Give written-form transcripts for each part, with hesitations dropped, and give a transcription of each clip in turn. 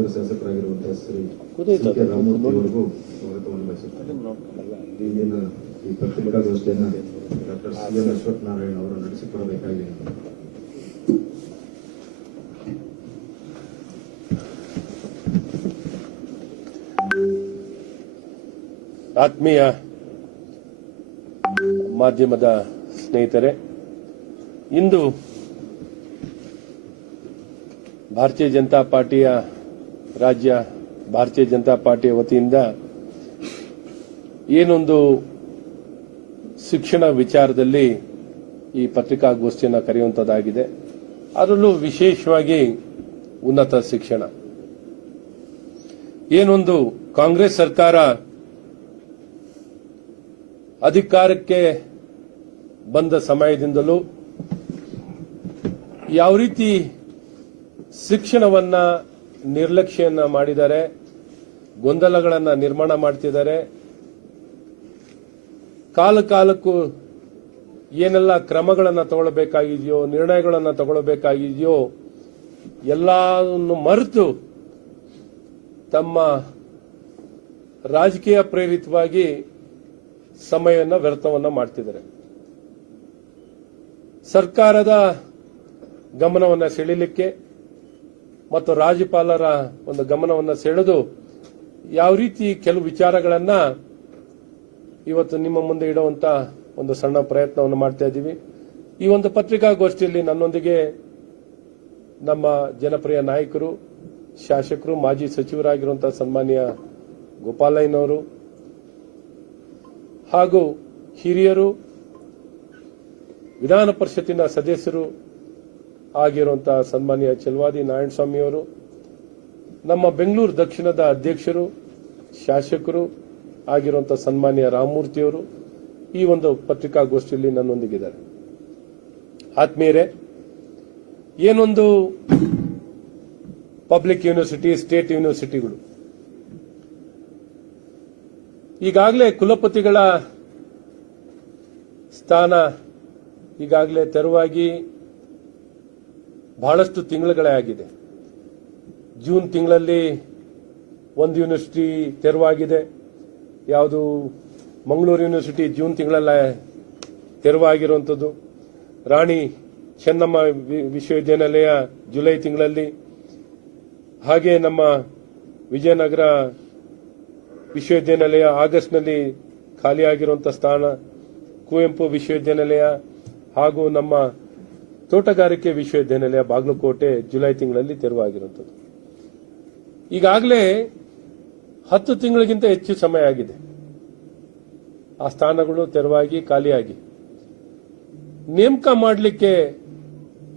ನಗರ ಶಾಸಕರಾಗಿರುವಂತಹ Shri K Ramamurthy ಅವರಿಗೂ ಸ್ವಾಗತವನ್ನು ಬಯಸುತ್ತೇನೆ. ಇಂದಿನ ಈ ಪತ್ರಿಕಾಗೋಷ್ಠಿಯನ್ನು ಡಾಕ್ಟರ್ ಸಿ ಎನ್ ಅಶ್ವತ್ಥನಾರಾಯಣ ಅವರು ನಡೆಸಿಕೊಡಬೇಕಾಗಿ ಆತ್ಮೀಯ ಮಾಧ್ಯಮದ ಸ್ನೇಹಿತರೆ, ಇಂದು ಭಾರತೀಯ ಜನತಾ ಪಾರ್ಟಿಯ ರಾಜ್ಯ ಭಾರತೀಯ ಜನತಾ ಪಾರ್ಟಿಯ ವತಿಯಿಂದ ಏನೊಂದು ಶಿಕ್ಷಣ ವಿಚಾರದಲ್ಲಿ ಈ ಪತ್ರಿಕಾಗೋಷ್ಠಿಯನ್ನು ಕರೆಯುವಂತದ್ದಾಗಿದೆ. ಅದರಲ್ಲೂ ವಿಶೇಷವಾಗಿ ಉನ್ನತ ಶಿಕ್ಷಣ. ಏನೊಂದು ಕಾಂಗ್ರೆಸ್ ಸರ್ಕಾರ ಅಧಿಕಾರಕ್ಕೆ ಬಂದ ಸಮಯದಿಂದಲೂ ಯಾವ ರೀತಿ ಶಿಕ್ಷಣವನ್ನ ನಿರ್ಲಕ್ಷ್ಯನ ಮಾಡಿದ್ದಾರೆ, ಗೊಂದಲಗಳನ್ನು ನಿರ್ಮಾಣ ಮಾಡ್ತಿದ್ದಾರೆ. ಕಾಲಕ್ಕೂ ಏನೆಲ್ಲ ಕ್ರಮಗಳನ್ನು ತಗೊಳ್ಳಬೇಕಾಗಿದೆಯೋ, ನಿರ್ಣಯಗಳನ್ನು ತಗೊಳ್ಳಬೇಕಾಗಿದೆಯೋ ಎಲ್ಲವನ್ನು ಮರೆತು ತಮ್ಮ ರಾಜಕೀಯ ಪ್ರೇರಿತವಾಗಿ ಸಮಯವನ್ನು ವ್ಯರ್ಥವನ್ನ ಮಾಡ್ತಿದ್ದಾರೆ. ಸರ್ಕಾರದ ಗಮನವನ್ನು ಸೆಳೆಯಲಿಕ್ಕೆ ಮತ್ತು ರಾಜ್ಯಪಾಲರ ಒಂದು ಗಮನವನ್ನು ಸೆಳೆದು ಯಾವ ರೀತಿ ಕೆಲವು ವಿಚಾರಗಳನ್ನ ಇವತ್ತು ನಿಮ್ಮ ಮುಂದೆ ಇಡುವಂತ ಒಂದು ಸಣ್ಣ ಪ್ರಯತ್ನವನ್ನು ಮಾಡ್ತಾ ಇದ್ದೀವಿ. ಈ ಒಂದು ಪತ್ರಿಕಾಗೋಷ್ಠಿಯಲ್ಲಿ ನನ್ನೊಂದಿಗೆ ನಮ್ಮ ಜನಪ್ರಿಯ ನಾಯಕರು, ಶಾಸಕರು, ಮಾಜಿ ಸಚಿವರಾಗಿರುವಂತಹ ಸನ್ಮಾನ್ಯ ಗೋಪಾಲಯ್ಯನವರು ಹಾಗೂ ಹಿರಿಯರು, ವಿಧಾನ ಪರಿಷತ್ತಿನ ಸದಸ್ಯರು ಆಗಿರುವಂತಹ ಸನ್ಮಾನ್ಯ ಚಲವಾದಿ ನಾರಾಯಣಸ್ವಾಮಿಯವರು, ನಮ್ಮ ಬೆಂಗಳೂರು ದಕ್ಷಿಣದ ಅಧ್ಯಕ್ಷರು, ಶಾಸಕರು ಆಗಿರುವಂತಹ ಸನ್ಮಾನ್ಯ ರಾಮಮೂರ್ತಿಯವರು ಈ ಒಂದು ಪತ್ರಿಕಾಗೋಷ್ಠಿಯಲ್ಲಿ ನನ್ನೊಂದಿಗಿದ್ದಾರೆ. ಆತ್ಮೀಯರೇ, ಏನೊಂದು ಪಬ್ಲಿಕ್ ಯೂನಿವರ್ಸಿಟಿ, ಸ್ಟೇಟ್ ಯೂನಿವರ್ಸಿಟಿಗಳು ಈಗಾಗಲೇ ಕುಲಪತಿಗಳ ಸ್ಥಾನ ಈಗಾಗಲೇ ತೆರವಾಗಿ ಬಹಳಷ್ಟು ತಿಂಗಳುಗಳೇ ಆಗಿದೆ. ಜೂನ್ ತಿಂಗಳಲ್ಲಿ ಒಂದು ಯೂನಿವರ್ಸಿಟಿ ತೆರವಾಗಿದೆ. ಯಾವುದು ಮಂಗಳೂರು ಯೂನಿವರ್ಸಿಟಿ ಜೂನ್ ತಿಂಗಳಲ್ಲೇ ತೆರವಾಗಿರುವಂಥದ್ದು. ರಾಣಿ ಚೆನ್ನಮ್ಮ ವಿಶ್ವವಿದ್ಯಾನಿಲಯ ಜುಲೈ ತಿಂಗಳಲ್ಲಿ, ಹಾಗೆ ನಮ್ಮ ವಿಜಯನಗರ ವಿಶ್ವವಿದ್ಯಾನಿಲಯ ಆಗಸ್ಟ್ನಲ್ಲಿ ಖಾಲಿಯಾಗಿರುವಂತಹ ಸ್ಥಾನ, ಕುವೆಂಪು ವಿಶ್ವವಿದ್ಯಾನಿಲಯ ಹಾಗೂ ನಮ್ಮ ತೋಟಗಾರಿಕೆ ವಿಶ್ವವಿದ್ಯಾನಿಲಯ ಬಾಗಲಕೋಟೆ ಜುಲೈ ತಿಂಗಳಲ್ಲಿ ತೆರವಾಗಿರುವಂಥದ್ದು. ಈಗಾಗಲೇ 10 ತಿಂಗಳಿಗಿಂತ ಹೆಚ್ಚು ಸಮಯ ಆಗಿದೆ ಆ ಸ್ಥಾನಗಳು ತೆರವಾಗಿ ಖಾಲಿಯಾಗಿ. ನೇಮಕ ಮಾಡಲಿಕ್ಕೆ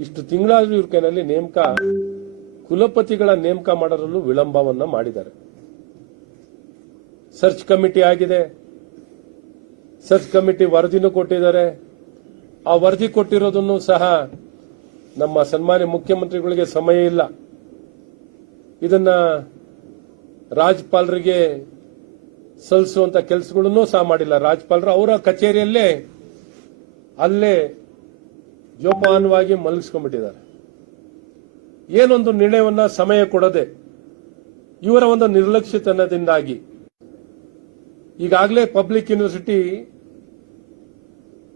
ಇಷ್ಟು ತಿಂಗಳಾದ್ರೂ ಇವ್ರ ಕೈನಲ್ಲಿ ಕುಲಪತಿಗಳ ನೇಮಕ ಮಾಡೋದ್ರಲ್ಲೂ ವಿಳಂಬವನ್ನ ಮಾಡಿದ್ದಾರೆ. ಸರ್ಚ್ ಕಮಿಟಿ ಆಗಿದೆ, ಸರ್ಚ್ ಕಮಿಟಿ ವರದಿನೂ ಕೊಟ್ಟಿದ್ದಾರೆ. ಆ ವರದಿ ಕೊಟ್ಟಿರೋದನ್ನು ಸಹ ನಮ್ಮ ಸನ್ಮಾನ್ಯ ಮುಖ್ಯಮಂತ್ರಿಗಳಿಗೆ ಸಮಯ ಇಲ್ಲ. ಇದನ್ನ ರಾಜ್ಯಪಾಲರಿಗೆ ಸಲ್ಲಿಸುವಂತ ಕೆಲಸಗಳನ್ನು ಸಹ ಮಾಡಿಲ್ಲ. ರಾಜ್ಯಪಾಲರು ಅವರ ಕಚೇರಿಯಲ್ಲೇ ಅಲ್ಲೇ ಜೋಪಾನವಾಗಿ ಮಲಗಿಸ್ಕೊಂಡ್ಬಿಟ್ಟಿದ್ದಾರೆ. ಏನೊಂದು ನಿರ್ಣಯವನ್ನ ಸಮಯ ಕೊಡದೆ ಇವರ ಒಂದು ನಿರ್ಲಕ್ಷ್ಯತನದಿಂದಾಗಿ ಈಗಾಗಲೇ ಪಬ್ಲಿಕ್ ಯೂನಿವರ್ಸಿಟಿ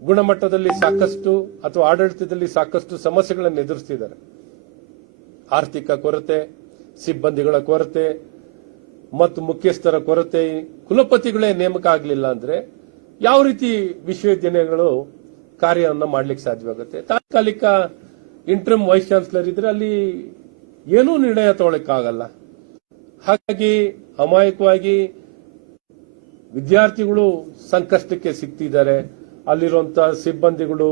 ಗುಣಮಟ್ಟದಲ್ಲಿ ಸಾಕಷ್ಟು ಅಥವಾ ಆಡಳಿತದಲ್ಲಿ ಸಾಕಷ್ಟು ಸಮಸ್ಯೆಗಳನ್ನು ಎದುರಿಸುತ್ತಿದ್ದಾರೆ. ಆರ್ಥಿಕ ಕೊರತೆ, ಸಿಬ್ಬಂದಿಗಳ ಕೊರತೆ ಮತ್ತು ಮುಖ್ಯಸ್ಥರ ಕೊರತೆ. ಕುಲಪತಿಗಳೇ ನೇಮಕ ಆಗಲಿಲ್ಲ ಅಂದ್ರೆ ಯಾವ ರೀತಿ ವಿಶ್ವವಿದ್ಯಾನಿಲಯಗಳು ಕಾರ್ಯವನ್ನು ಮಾಡಲಿಕ್ಕೆ ಸಾಧ್ಯವಾಗುತ್ತೆ? ತಾತ್ಕಾಲಿಕ ಇಂಟ್ರಮ್ ವೈಸ್ ಚಾನ್ಸಲರ್ ಇದ್ರೆ ಅಲ್ಲಿ ಏನೂ ನಿರ್ಣಯ ತಗೊಳ್ಳಕ್ಕಾಗಲ್ಲ. ಹಾಗಾಗಿ ಅಮಾಯಕವಾಗಿ ವಿದ್ಯಾರ್ಥಿಗಳು ಸಂಕಷ್ಟಕ್ಕೆ ಸಿಗ್ತಿದ್ದಾರೆ. ಅಲ್ಲಿರುವಂತಹ ಸಿಬ್ಬಂದಿಗಳು,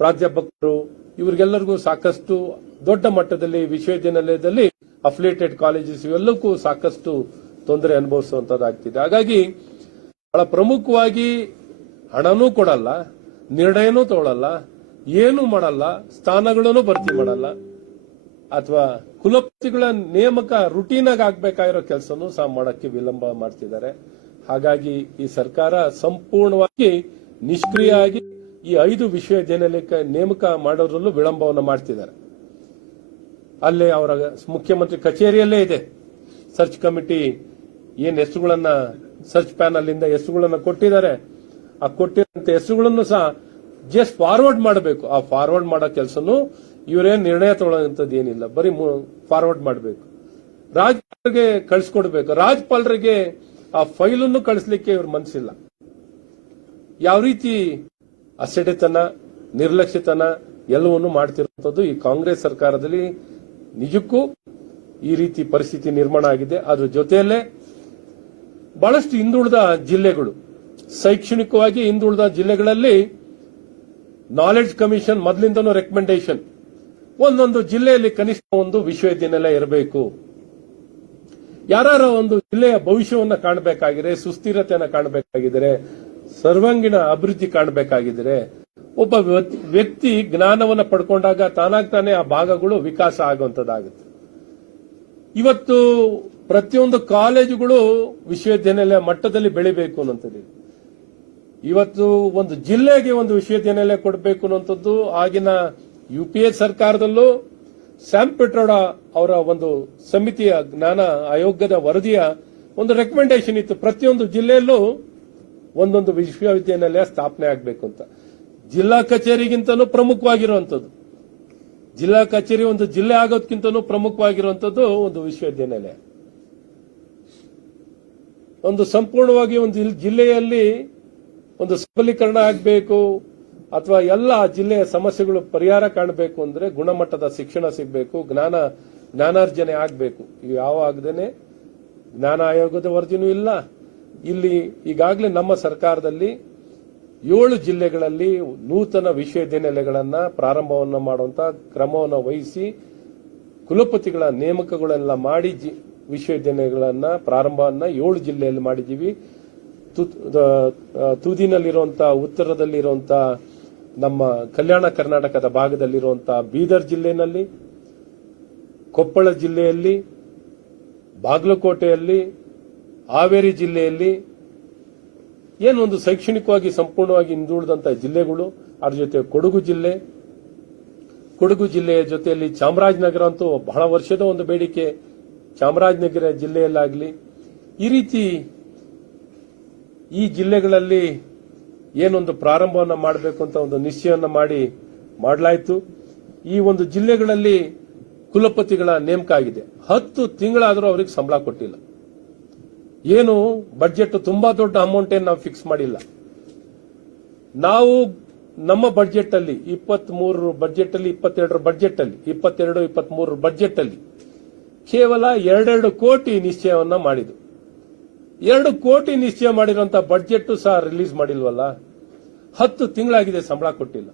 ಪ್ರಾಧ್ಯಾಪಕರು, ಇವರಿಗೆಲ್ಲರಿಗೂ ಸಾಕಷ್ಟು ದೊಡ್ಡ ಮಟ್ಟದಲ್ಲಿ ವಿಶ್ವವಿದ್ಯಾನಿಲಯದಲ್ಲಿ ಅಫಿಲಿಯೇಟೆಡ್ ಕಾಲೇಜಸ್ ಇವೆಲ್ಲಕ್ಕೂ ಸಾಕಷ್ಟು ತೊಂದರೆ ಅನುಭವಿಸುವಂತದ್ದಾಗ್ತಿದೆ. ಹಾಗಾಗಿ ಬಹಳ ಪ್ರಮುಖವಾಗಿ ಹಣನೂ ಕೊಡಲ್ಲ, ನಿರ್ಣಯನೂ ತಗೊಳ್ಳಲ್ಲ, ಏನೂ ಮಾಡಲ್ಲ, ಸ್ಥಾನಗಳನ್ನು ಭರ್ತಿ ಮಾಡಲ್ಲ, ಅಥವಾ ಕುಲಪತಿಗಳ ನೇಮಕ ರುಟೀನ್ ಆಗಿ ಆಗ್ಬೇಕಾಗಿರೋ ಕೆಲಸನೂ ಸಹ ಮಾಡಕ್ಕೆ ವಿಳಂಬ ಮಾಡ್ತಿದ್ದಾರೆ. ಹಾಗಾಗಿ ಈ ಸರ್ಕಾರ ಸಂಪೂರ್ಣವಾಗಿ ನಿಷ್ಕ್ರಿಯ ಆಗಿ ಈ 5 ವಿಶ್ವವಿದ್ಯಾನಿಲಯಕ್ಕೆ ನೇಮಕ ಮಾಡೋದ್ರಲ್ಲೂ ವಿಳಂಬವನ್ನು ಮಾಡ್ತಿದ್ದಾರೆ. ಅಲ್ಲೇ ಅವರ ಮುಖ್ಯಮಂತ್ರಿ ಕಚೇರಿಯಲ್ಲೇ ಇದೆ. ಸರ್ಚ್ ಕಮಿಟಿ ಏನ್ ಹೆಸರುಗಳನ್ನ ಸರ್ಚ್ ಪ್ಯಾನಲ್ ಇಂದ ಹೆಸರುಗಳನ್ನ ಕೊಟ್ಟಿದ್ದಾರೆ, ಆ ಕೊಟ್ಟಿರುವಂತ ಹೆಸರುಗಳನ್ನು ಸಹ ಜಸ್ಟ್ ಫಾರ್ವರ್ಡ್ ಮಾಡಬೇಕು. ಆ ಫಾರ್ವರ್ಡ್ ಮಾಡೋ ಕೆಲಸನು ಇವರೇನ್ ನಿರ್ಣಯ ತಗೊಳ್ಳೋಂಥದ್ದು ಏನಿಲ್ಲ, ಬರೀ ಫಾರ್ವರ್ಡ್ ಮಾಡಬೇಕು. ರಾಜ್ಯಪಾಲರಿಗೆ ಕಳಿಸ್ಕೊಡ್ಬೇಕು. ರಾಜ್ಯಪಾಲರಿಗೆ ಆ ಫೈಲನ್ನು ಕಳಿಸ್ಲಿಕ್ಕೆ ಇವ್ರ ಮನಸ್ಸಿಲ್ಲ. ಯಾವ ರೀತಿ ಅಸಡ್ಡೆತನ, ನಿರ್ಲಕ್ಷ್ಯತನ ಎಲ್ಲವನ್ನು ಮಾಡ್ತಿರುವಂತದ್ದು ಈ ಕಾಂಗ್ರೆಸ್ ಸರ್ಕಾರದಲ್ಲಿ ನಿಜಕ್ಕೂ ಈ ರೀತಿ ಪರಿಸ್ಥಿತಿ ನಿರ್ಮಾಣ ಆಗಿದೆ. ಅದ್ರ ಜೊತೆಯಲ್ಲೇ ಬಹಳಷ್ಟು ಹಿಂದುಳಿದ ಜಿಲ್ಲೆಗಳು, ಶೈಕ್ಷಣಿಕವಾಗಿ ಹಿಂದುಳಿದ ಜಿಲ್ಲೆಗಳಲ್ಲಿ ನಾಲೆಡ್ಜ್ ಕಮಿಷನ್ ಮೊದಲಿಂದನೂ ರೆಕಮೆಂಡೇಶನ್, ಒಂದೊಂದು ಜಿಲ್ಲೆಯಲ್ಲಿ ಕನಿಷ್ಠ ಒಂದು ವಿಶ್ವವಿದ್ಯಾನಿಲಯ ಇರಬೇಕು. ಯಾರು ಒಂದು ಜಿಲ್ಲೆಯ ಭವಿಷ್ಯವನ್ನು ಕಾಣಬೇಕಾಗಿದೆ, ಸುಸ್ಥಿರತೆಯನ್ನು ಕಾಣಬೇಕಾಗಿದ್ರೆ, ಸರ್ವಾಂಗೀಣ ಅಭಿವೃದ್ಧಿ ಕಾಣಬೇಕಾಗಿದ್ರೆ, ಒಬ್ಬ ವ್ಯಕ್ತಿ ಜ್ಞಾನವನ್ನು ಪಡ್ಕೊಂಡಾಗ ತಾನಾಗ್ತಾನೆ ಆ ಭಾಗಗಳು ವಿಕಾಸ ಆಗುವಂತದ್ದಾಗುತ್ತೆ. ಇವತ್ತು ಪ್ರತಿಯೊಂದು ಕಾಲೇಜುಗಳು ವಿಶ್ವವಿದ್ಯಾನಿಲಯ ಮಟ್ಟದಲ್ಲಿ ಬೆಳಿಬೇಕು ಅನ್ನೋಂಥದ್ದು. ಇವತ್ತು ಒಂದು ಜಿಲ್ಲೆಗೆ ಒಂದು ವಿಶ್ವವಿದ್ಯಾನಿಲಯ ಕೊಡಬೇಕು ಅನ್ನುವಂಥದ್ದು ಆಗಿನ UPA ಸರ್ಕಾರದಲ್ಲೂ ಸ್ಯಾಮ್ ಪೆಟ್ರೋಡ ಅವರ ಒಂದು ಸಮಿತಿಯ ಜ್ಞಾನ ಆಯೋಗದ ವರದಿಯ ಒಂದು ರೆಕಮೆಂಡೇಶನ್ ಇತ್ತು. ಪ್ರತಿಯೊಂದು ಜಿಲ್ಲೆಯಲ್ಲೂ ಒಂದೊಂದು ವಿಶ್ವವಿದ್ಯಾನಿಲಯ ಸ್ಥಾಪನೆ ಆಗಬೇಕು ಅಂತ. ಜಿಲ್ಲಾ ಕಚೇರಿಗಿಂತಲೂ ಪ್ರಮುಖವಾಗಿರುವಂಥದ್ದು, ಜಿಲ್ಲಾ ಕಚೇರಿ ಒಂದು ಜಿಲ್ಲೆ ಆಗೋದಕ್ಕಿಂತಲೂ ಪ್ರಮುಖವಾಗಿರುವಂಥದ್ದು ಒಂದು ವಿಶ್ವವಿದ್ಯಾನಿಲಯ. ಒಂದು ಸಂಪೂರ್ಣವಾಗಿ ಒಂದು ಜಿಲ್ಲೆಯಲ್ಲಿ ಒಂದು ಸಬಲೀಕರಣ ಆಗಬೇಕು ಅಥವಾ ಎಲ್ಲ ಜಿಲ್ಲೆಯ ಸಮಸ್ಯೆಗಳು ಪರಿಹಾರ ಕಾಣಬೇಕು ಅಂದ್ರೆ ಗುಣಮಟ್ಟದ ಶಿಕ್ಷಣ ಸಿಗಬೇಕು, ಜ್ಞಾನಾರ್ಜನೆ ಆಗಬೇಕು. ಇವು ಯಾವ ಆಗದೇನೆ ಜ್ಞಾನ ಆಯೋಗದ ವರದಿನೂ ಇಲ್ಲ. ಇಲ್ಲಿ ಈಗಾಗಲೇ ನಮ್ಮ ಸರ್ಕಾರದಲ್ಲಿ 7 ಜಿಲ್ಲೆಗಳಲ್ಲಿ ನೂತನ ವಿಶ್ವವಿದ್ಯಾನಿಲಯಗಳನ್ನ ಪ್ರಾರಂಭವನ್ನ ಮಾಡುವಂತ ಕ್ರಮವನ್ನು ವಹಿಸಿ ಕುಲಪತಿಗಳ ನೇಮಕಗಳೆಲ್ಲ ಮಾಡಿ ವಿಶ್ವವಿದ್ಯಾನಿಲಯಗಳನ್ನ ಪ್ರಾರಂಭವನ್ನ 7 ಜಿಲ್ಲೆಯಲ್ಲಿ ಮಾಡಿದ್ದೀವಿ. ತುದಿನಲ್ಲಿರುವಂತಹ ಉತ್ತರದಲ್ಲಿರುವಂತಹ ನಮ್ಮ ಕಲ್ಯಾಣ ಕರ್ನಾಟಕದ ಭಾಗದಲ್ಲಿರುವಂತಹ ಬೀದರ್ ಜಿಲ್ಲೆಯಲ್ಲಿ, ಕೊಪ್ಪಳ ಜಿಲ್ಲೆಯಲ್ಲಿ, ಬಾಗಲಕೋಟೆಯಲ್ಲಿ, ಹಾವೇರಿ ಜಿಲ್ಲೆಯಲ್ಲಿ ಏನೊಂದು ಶೈಕ್ಷಣಿಕವಾಗಿ ಸಂಪೂರ್ಣವಾಗಿ ಹಿಂದುಳಿದಂತಹ ಜಿಲ್ಲೆಗಳು. ಅದ್ರ ಜೊತೆ ಕೊಡಗು ಜಿಲ್ಲೆಯ ಜೊತೆಯಲ್ಲಿ ಚಾಮರಾಜನಗರ ಅಂತೂ ಬಹಳ ವರ್ಷದ ಒಂದು ಬೇಡಿಕೆ. ಚಾಮರಾಜನಗರ ಜಿಲ್ಲೆಯಲ್ಲಾಗಲಿ ಈ ರೀತಿ ಈ ಜಿಲ್ಲೆಗಳಲ್ಲಿ ಏನೊಂದು ಪ್ರಾರಂಭವನ್ನು ಮಾಡಬೇಕು ಅಂತ ಒಂದು ನಿಶ್ಚಯವನ್ನು ಮಾಡಲಾಯಿತು. ಈ ಒಂದು ಜಿಲ್ಲೆಗಳಲ್ಲಿ ಕುಲಪತಿಗಳ ನೇಮಕ ಆಗಿದೆ. 10 ತಿಂಗಳಾದರೂ ಅವರಿಗೆ ಸಂಬಳ ಕೊಟ್ಟಿಲ್ಲ. ಏನು ಬಡ್ಜೆಟ್ ತುಂಬಾ ದೊಡ್ಡ ಅಮೌಂಟ್ ಏನು ನಾವು ಫಿಕ್ಸ್ ಮಾಡಿಲ್ಲ. ನಾವು ನಮ್ಮ ಬಡ್ಜೆಟ್ ಅಲ್ಲಿ 23 ಬಡ್ಜೆಟ್ ಅಲ್ಲಿ 22 ಬಡ್ಜೆಟ್ ಅಲ್ಲಿ 22-23 ಬಡ್ಜೆಟ್ ಅಲ್ಲಿ ಕೇವಲ 2 ಕೋಟಿ ನಿಶ್ಚಯವನ್ನ ಮಾಡಿದ್ದು. 2 ಕೋಟಿ ನಿಶ್ಚಯ ಮಾಡಿರುವಂತಹ ಬಡ್ಜೆಟ್ ಸಹ ರಿಲೀಸ್ ಮಾಡಿಲ್ವಲ್ಲ. 10 ತಿಂಗಳಾಗಿದೆ, ಸಂಬಳ ಕೊಟ್ಟಿಲ್ಲ.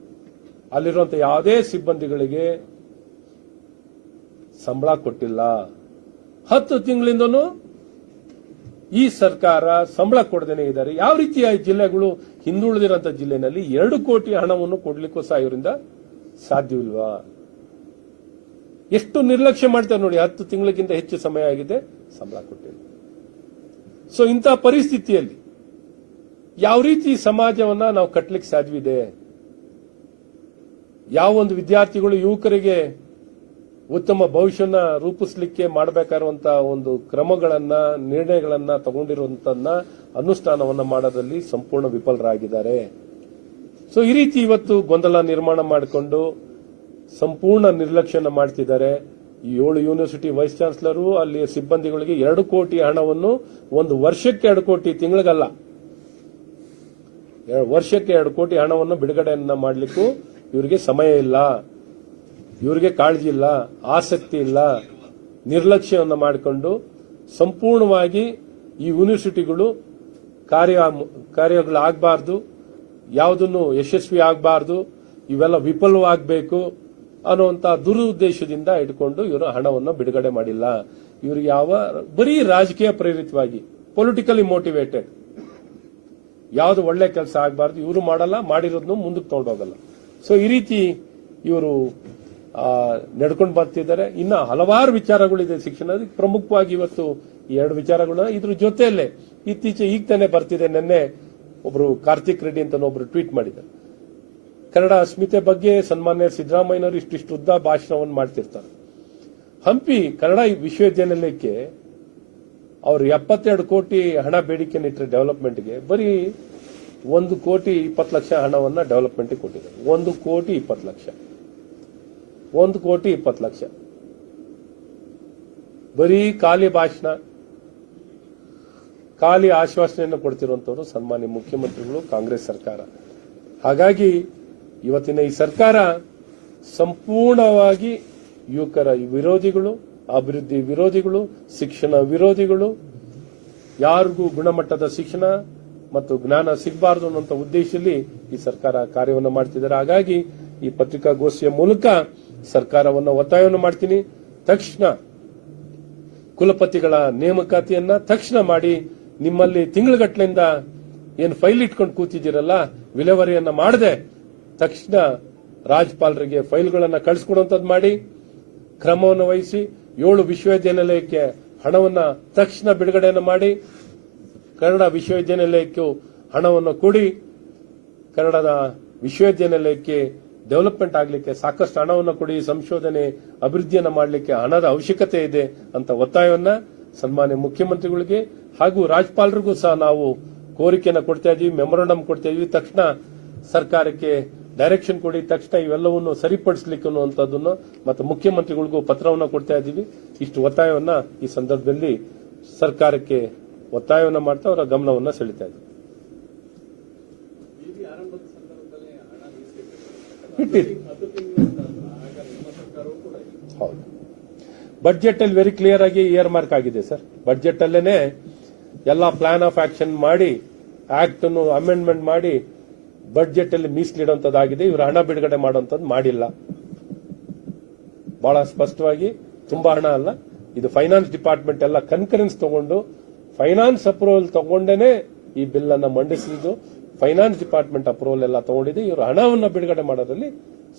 ಅಲ್ಲಿರುವಂತಹ ಯಾವುದೇ ಸಿಬ್ಬಂದಿಗಳಿಗೆ ಸಂಬಳ ಕೊಟ್ಟಿಲ್ಲ. 10 ತಿಂಗಳಿಂದನೂ ಈ ಸರ್ಕಾರ ಸಂಬಳ ಕೊಡದೇನೆ ಇದ್ದಾರೆ. ಯಾವ ರೀತಿಯ ಜಿಲ್ಲೆಗಳು ಹಿಂದುಳಿದಿರುವಂತಹ ಜಿಲ್ಲೆನಲ್ಲಿ 2 ಕೋಟಿ ಹಣವನ್ನು ಕೊಡ್ಲಿಕ್ಕೂ ಸಹ ಇವರಿಂದ ಸಾಧ್ಯವಿಲ್ವಾ? ಎಷ್ಟು ನಿರ್ಲಕ್ಷ್ಯ ಮಾಡ್ತಾರೆ ನೋಡಿ. 10 ತಿಂಗಳಿಗಿಂತ ಹೆಚ್ಚು ಸಮಯ ಆಗಿದೆ, ಸಂಬಳ ಕೊಟ್ಟಿಲ್ಲ. ಸೊ ಇಂತಹ ಪರಿಸ್ಥಿತಿಯಲ್ಲಿ ಯಾವ ರೀತಿ ಸಮಾಜವನ್ನ ನಾವು ಕಟ್ಟಲಿಕ್ಕೆ ಸಾಧ್ಯವಿದೆ? ಯಾವ ಒಂದು ವಿದ್ಯಾರ್ಥಿಗಳು ಯುವಕರಿಗೆ ಉತ್ತಮ ಭವಿಷ್ಯನ ರೂಪಿಸಲಿಕ್ಕೆ ಮಾಡಬೇಕಾಗಿರುವಂತಹ ಒಂದು ಕ್ರಮಗಳನ್ನ, ನಿರ್ಣಯಗಳನ್ನ ತಗೊಂಡಿರುವಂತನ್ನ ಅನುಷ್ಠಾನವನ್ನ ಮಾಡೋದ್ರಲ್ಲಿ ಸಂಪೂರ್ಣ ವಿಫಲರಾಗಿದ್ದಾರೆ. ಸೊ ಈ ರೀತಿ ಇವತ್ತು ಗೊಂದಲ ನಿರ್ಮಾಣ ಮಾಡಿಕೊಂಡು ಸಂಪೂರ್ಣ ನಿರ್ಲಕ್ಷ್ಯನ ಮಾಡ್ತಿದ್ದಾರೆ. ಈ 7 ಯೂನಿವರ್ಸಿಟಿ ವೈಸ್ ಚಾನ್ಸಲರು ಅಲ್ಲಿ ಸಿಬ್ಬಂದಿಗಳಿಗೆ 2 ಕೋಟಿ ಹಣವನ್ನು ಒಂದು ವರ್ಷಕ್ಕೆ 2 ಕೋಟಿ, ತಿಂಗಳಿಗಲ್ಲ, ವರ್ಷಕ್ಕೆ 2 ಕೋಟಿ ಹಣವನ್ನು ಬಿಡುಗಡೆಯನ್ನ ಮಾಡಲಿಕ್ಕೂ ಇವರಿಗೆ ಸಮಯ ಇಲ್ಲ, ಇವರಿಗೆ ಕಾಳಜಿ ಇಲ್ಲ, ಆಸಕ್ತಿ ಇಲ್ಲ. ನಿರ್ಲಕ್ಷ್ಯವನ್ನು ಮಾಡಿಕೊಂಡು ಸಂಪೂರ್ಣವಾಗಿ ಈ ಯೂನಿವರ್ಸಿಟಿಗಳು ಕಾರ್ಯಗಳು ಆಗಬಾರ್ದು, ಯಾವುದನ್ನು ಯಶಸ್ವಿ ಆಗಬಾರ್ದು, ಇವೆಲ್ಲ ವಿಫಲವಾಗಬೇಕು ಅನ್ನುವಂತಹ ದುರುದ್ದೇಶದಿಂದ ಇಟ್ಕೊಂಡು ಇವರು ಹಣವನ್ನು ಬಿಡುಗಡೆ ಮಾಡಿಲ್ಲ. ಇವರಿಗೆ ಬರೀ ರಾಜಕೀಯ ಪ್ರೇರಿತವಾಗಿ, ಪೊಲಿಟಿಕಲಿ ಮೋಟಿವೇಟೆಡ್, ಯಾವುದು ಒಳ್ಳೆ ಕೆಲಸ ಆಗಬಾರ್ದು ಇವರು ಮಾಡಲ್ಲ, ಮಾಡಿರೋದನ್ನು ಮುಂದಕ್ಕೆ ತಗೊಂಡೋಗಲ್ಲ. ಸೊ ಈ ರೀತಿ ಇವರು ನಡ್ಕೊಂಡು ಬರ್ತಿದ್ದಾರೆ. ಇನ್ನ ಹಲವಾರು ವಿಚಾರಗಳಿದೆ ಶಿಕ್ಷಣದಲ್ಲಿ. ಪ್ರಮುಖವಾಗಿ ಇವತ್ತು ಈ 2 ವಿಚಾರಗಳನ್ನ ಇದ್ರ ಜೊತೆಯಲ್ಲೇ ಈಗ ತಾನೇ ಬರ್ತಿದೆ. ನಿನ್ನೆ ಒಬ್ರು ಕಾರ್ತಿಕ್ ರೆಡ್ಡಿ ಅಂತ ಒಬ್ರು ಟ್ವೀಟ್ ಮಾಡಿದ್ದಾರೆ. ಕನ್ನಡ ಅಸ್ಮಿತೆ ಬಗ್ಗೆ ಸನ್ಮಾನ್ಯ ಸಿದ್ದರಾಮಯ್ಯನವರು ಇಷ್ಟಿಷ್ಟು ಉದ್ದ ಭಾಷಣವನ್ನು ಮಾಡ್ತಿರ್ತಾರೆ. ಹಂಪಿ ಕನ್ನಡ ವಿಶ್ವವಿದ್ಯಾನಿಲಯಕ್ಕೆ ಅವರು 72 ಕೋಟಿ ಹಣ ಬೇಡಿಕೆನಿಟ್ಟರೆ ಡೆವಲಪ್ಮೆಂಟ್ಗೆ ಬರೀ 1,20,00,000 ಹಣವನ್ನ ಡೆವಲಪ್ಮೆಂಟ್ಗೆ ಕೊಟ್ಟಿದ್ದಾರೆ. 1,20,00,000 1,20,00,000 ಬರೀ ಖಾಲಿ ಭಾಷಣ, ಖಾಲಿ ಆಶ್ವಾಸನೆಯನ್ನು ಕೊಡ್ತಿರುವಂತವರು ಸನ್ಮಾನ್ಯ ಮುಖ್ಯಮಂತ್ರಿಗಳು, ಕಾಂಗ್ರೆಸ್ ಸರ್ಕಾರ. ಹಾಗಾಗಿ ಇವತ್ತಿನ ಈ ಸರ್ಕಾರ ಸಂಪೂರ್ಣವಾಗಿ ಯುವಕರ ವಿರೋಧಿಗಳು, ಅಭಿವೃದ್ಧಿ ವಿರೋಧಿಗಳು, ಶಿಕ್ಷಣ ವಿರೋಧಿಗಳು, ಯಾರಿಗೂ ಗುಣಮಟ್ಟದ ಶಿಕ್ಷಣ ಮತ್ತು ಜ್ಞಾನ ಸಿಗಬಾರದು ಅನ್ನುವಂಥ ಉದ್ದೇಶದಲ್ಲಿ ಈ ಸರ್ಕಾರ ಕಾರ್ಯವನ್ನು ಮಾಡ್ತಿದ್ದಾರೆ. ಹಾಗಾಗಿ ಈ ಪತ್ರಿಕಾಗೋಷ್ಠಿಯ ಮೂಲಕ ಸರ್ಕಾರವನ್ನು ಒತ್ತಾಯವನ್ನು ಮಾಡ್ತೀನಿ, ತಕ್ಷಣ ಕುಲಪತಿಗಳ ನೇಮಕಾತಿಯನ್ನ ತಕ್ಷಣ ಮಾಡಿ, ನಿಮ್ಮಲ್ಲಿ ತಿಂಗಳಗಟ್ಟಲೆಯಿಂದ ಏನು ಫೈಲ್ ಇಟ್ಕೊಂಡು ಕೂತಿದ್ದೀರಲ್ಲ, ವಿಲೇವಾರಿಯನ್ನ ಮಾಡದೆ ತಕ್ಷಣ ರಾಜ್ಯಪಾಲರಿಗೆ ಫೈಲ್ಗಳನ್ನು ಕಳಿಸ್ಕೊಡುವಂಥದ್ದು ಮಾಡಿ, ಕ್ರಮವನ್ನು ವಹಿಸಿ 7 ವಿಶ್ವವಿದ್ಯಾನಿಲಯಕ್ಕೆ ಹಣವನ್ನ ತಕ್ಷಣ ಬಿಡುಗಡೆಯನ್ನು ಮಾಡಿ, ಕನ್ನಡ ವಿಶ್ವವಿದ್ಯಾನಿಲಯಕ್ಕೂ ಹಣವನ್ನು ಕೊಡಿ, ಕನ್ನಡದ ವಿಶ್ವವಿದ್ಯಾನಿಲಯಕ್ಕೆ ಡೆವಲಪ್ಮೆಂಟ್ ಆಗಲಿಕ್ಕೆ ಸಾಕಷ್ಟು ಹಣವನ್ನು ಕೊಡಿ, ಸಂಶೋಧನೆ ಅಭಿವೃದ್ಧಿಯನ್ನು ಮಾಡಲಿಕ್ಕೆ ಹಣದ ಅವಶ್ಯಕತೆ ಇದೆ ಅಂತ ಒತ್ತಾಯವನ್ನ ಸನ್ಮಾನ್ಯ ಮುಖ್ಯಮಂತ್ರಿಗಳಿಗೆ ಹಾಗೂ ರಾಜ್ಯಪಾಲರಿಗೂ ಸಹ ನಾವು ಕೋರಿಕೆಯನ್ನು ಕೊಡ್ತಾ ಇದೀವಿ, ಮೆಮೊರಂಡಮ್ ಕೊಡ್ತಾ ಇದೀವಿ. ತಕ್ಷಣ ಸರ್ಕಾರಕ್ಕೆ ಡೈರೆಕ್ಷನ್ ಕೊಡಿ, ತಕ್ಷಣ ಇವೆಲ್ಲವನ್ನು ಸರಿಪಡಿಸಲಿಕ್ಕೆ ಅನ್ನುವಂಥದ್ದನ್ನು ಮತ್ತು ಮುಖ್ಯಮಂತ್ರಿಗಳಿಗೂ ಪತ್ರವನ್ನು ಕೊಡ್ತಾ ಇದ್ದೀವಿ. ಇಷ್ಟು ಒತ್ತಾಯವನ್ನ ಈ ಸಂದರ್ಭದಲ್ಲಿ ಸರ್ಕಾರಕ್ಕೆ ಒತ್ತಾಯವನ್ನು ಮಾಡ್ತಾ ಅವರ ಗಮನವನ್ನು ಸೆಳೀತಾ ಇದ್ದೀವಿ. ಹೌದು, ಬಡ್ಜೆಟ್ ಅಲ್ಲಿ ವೆರಿ ಕ್ಲಿಯರ್ ಆಗಿ ಇಯರ್ ಮಾರ್ಕ್ ಆಗಿದೆ ಸರ್. ಬಡ್ಜೆಟ್ ಅಲ್ಲೇನೆ ಎಲ್ಲ ಪ್ಲಾನ್ ಆಫ್ ಆಕ್ಷನ್ ಮಾಡಿ, ಆಕ್ಟ್ ಅನ್ನು ಅಮೆಂಡ್ಮೆಂಟ್ ಮಾಡಿ ಬಡ್ಜೆಟ್ ಅಲ್ಲಿ ಮೀಸಲಿಡುವಂತದ್ದಾಗಿದೆ. ಇವರು ಹಣ ಬಿಡುಗಡೆ ಮಾಡುವಂತದ್ದು ಮಾಡಿಲ್ಲ. ಬಹಳ ಸ್ಪಷ್ಟವಾಗಿ ತುಂಬಾ ಹಣ ಅಲ್ಲ, ಇದು ಫೈನಾನ್ಸ್ ಡಿಪಾರ್ಟ್ಮೆಂಟ್ ಎಲ್ಲ ಕನ್ಕರೆನ್ಸ್ ತಗೊಂಡು ಫೈನಾನ್ಸ್ ಅಪ್ರೂವಲ್ ತಗೊಂಡೇನೆ ಈ ಬಿಲ್ ಅನ್ನ ಮಂಡಿಸಿದ್ದು. ಫೈನಾನ್ಸ್ ಡಿಪಾರ್ಟ್ಮೆಂಟ್ ಅಪ್ರೂವಲ್ ಎಲ್ಲ ತಗೊಂಡಿದೆ. ಇವರು ಹಣವನ್ನು ಬಿಡುಗಡೆ ಮಾಡೋದ್ರಲ್ಲಿ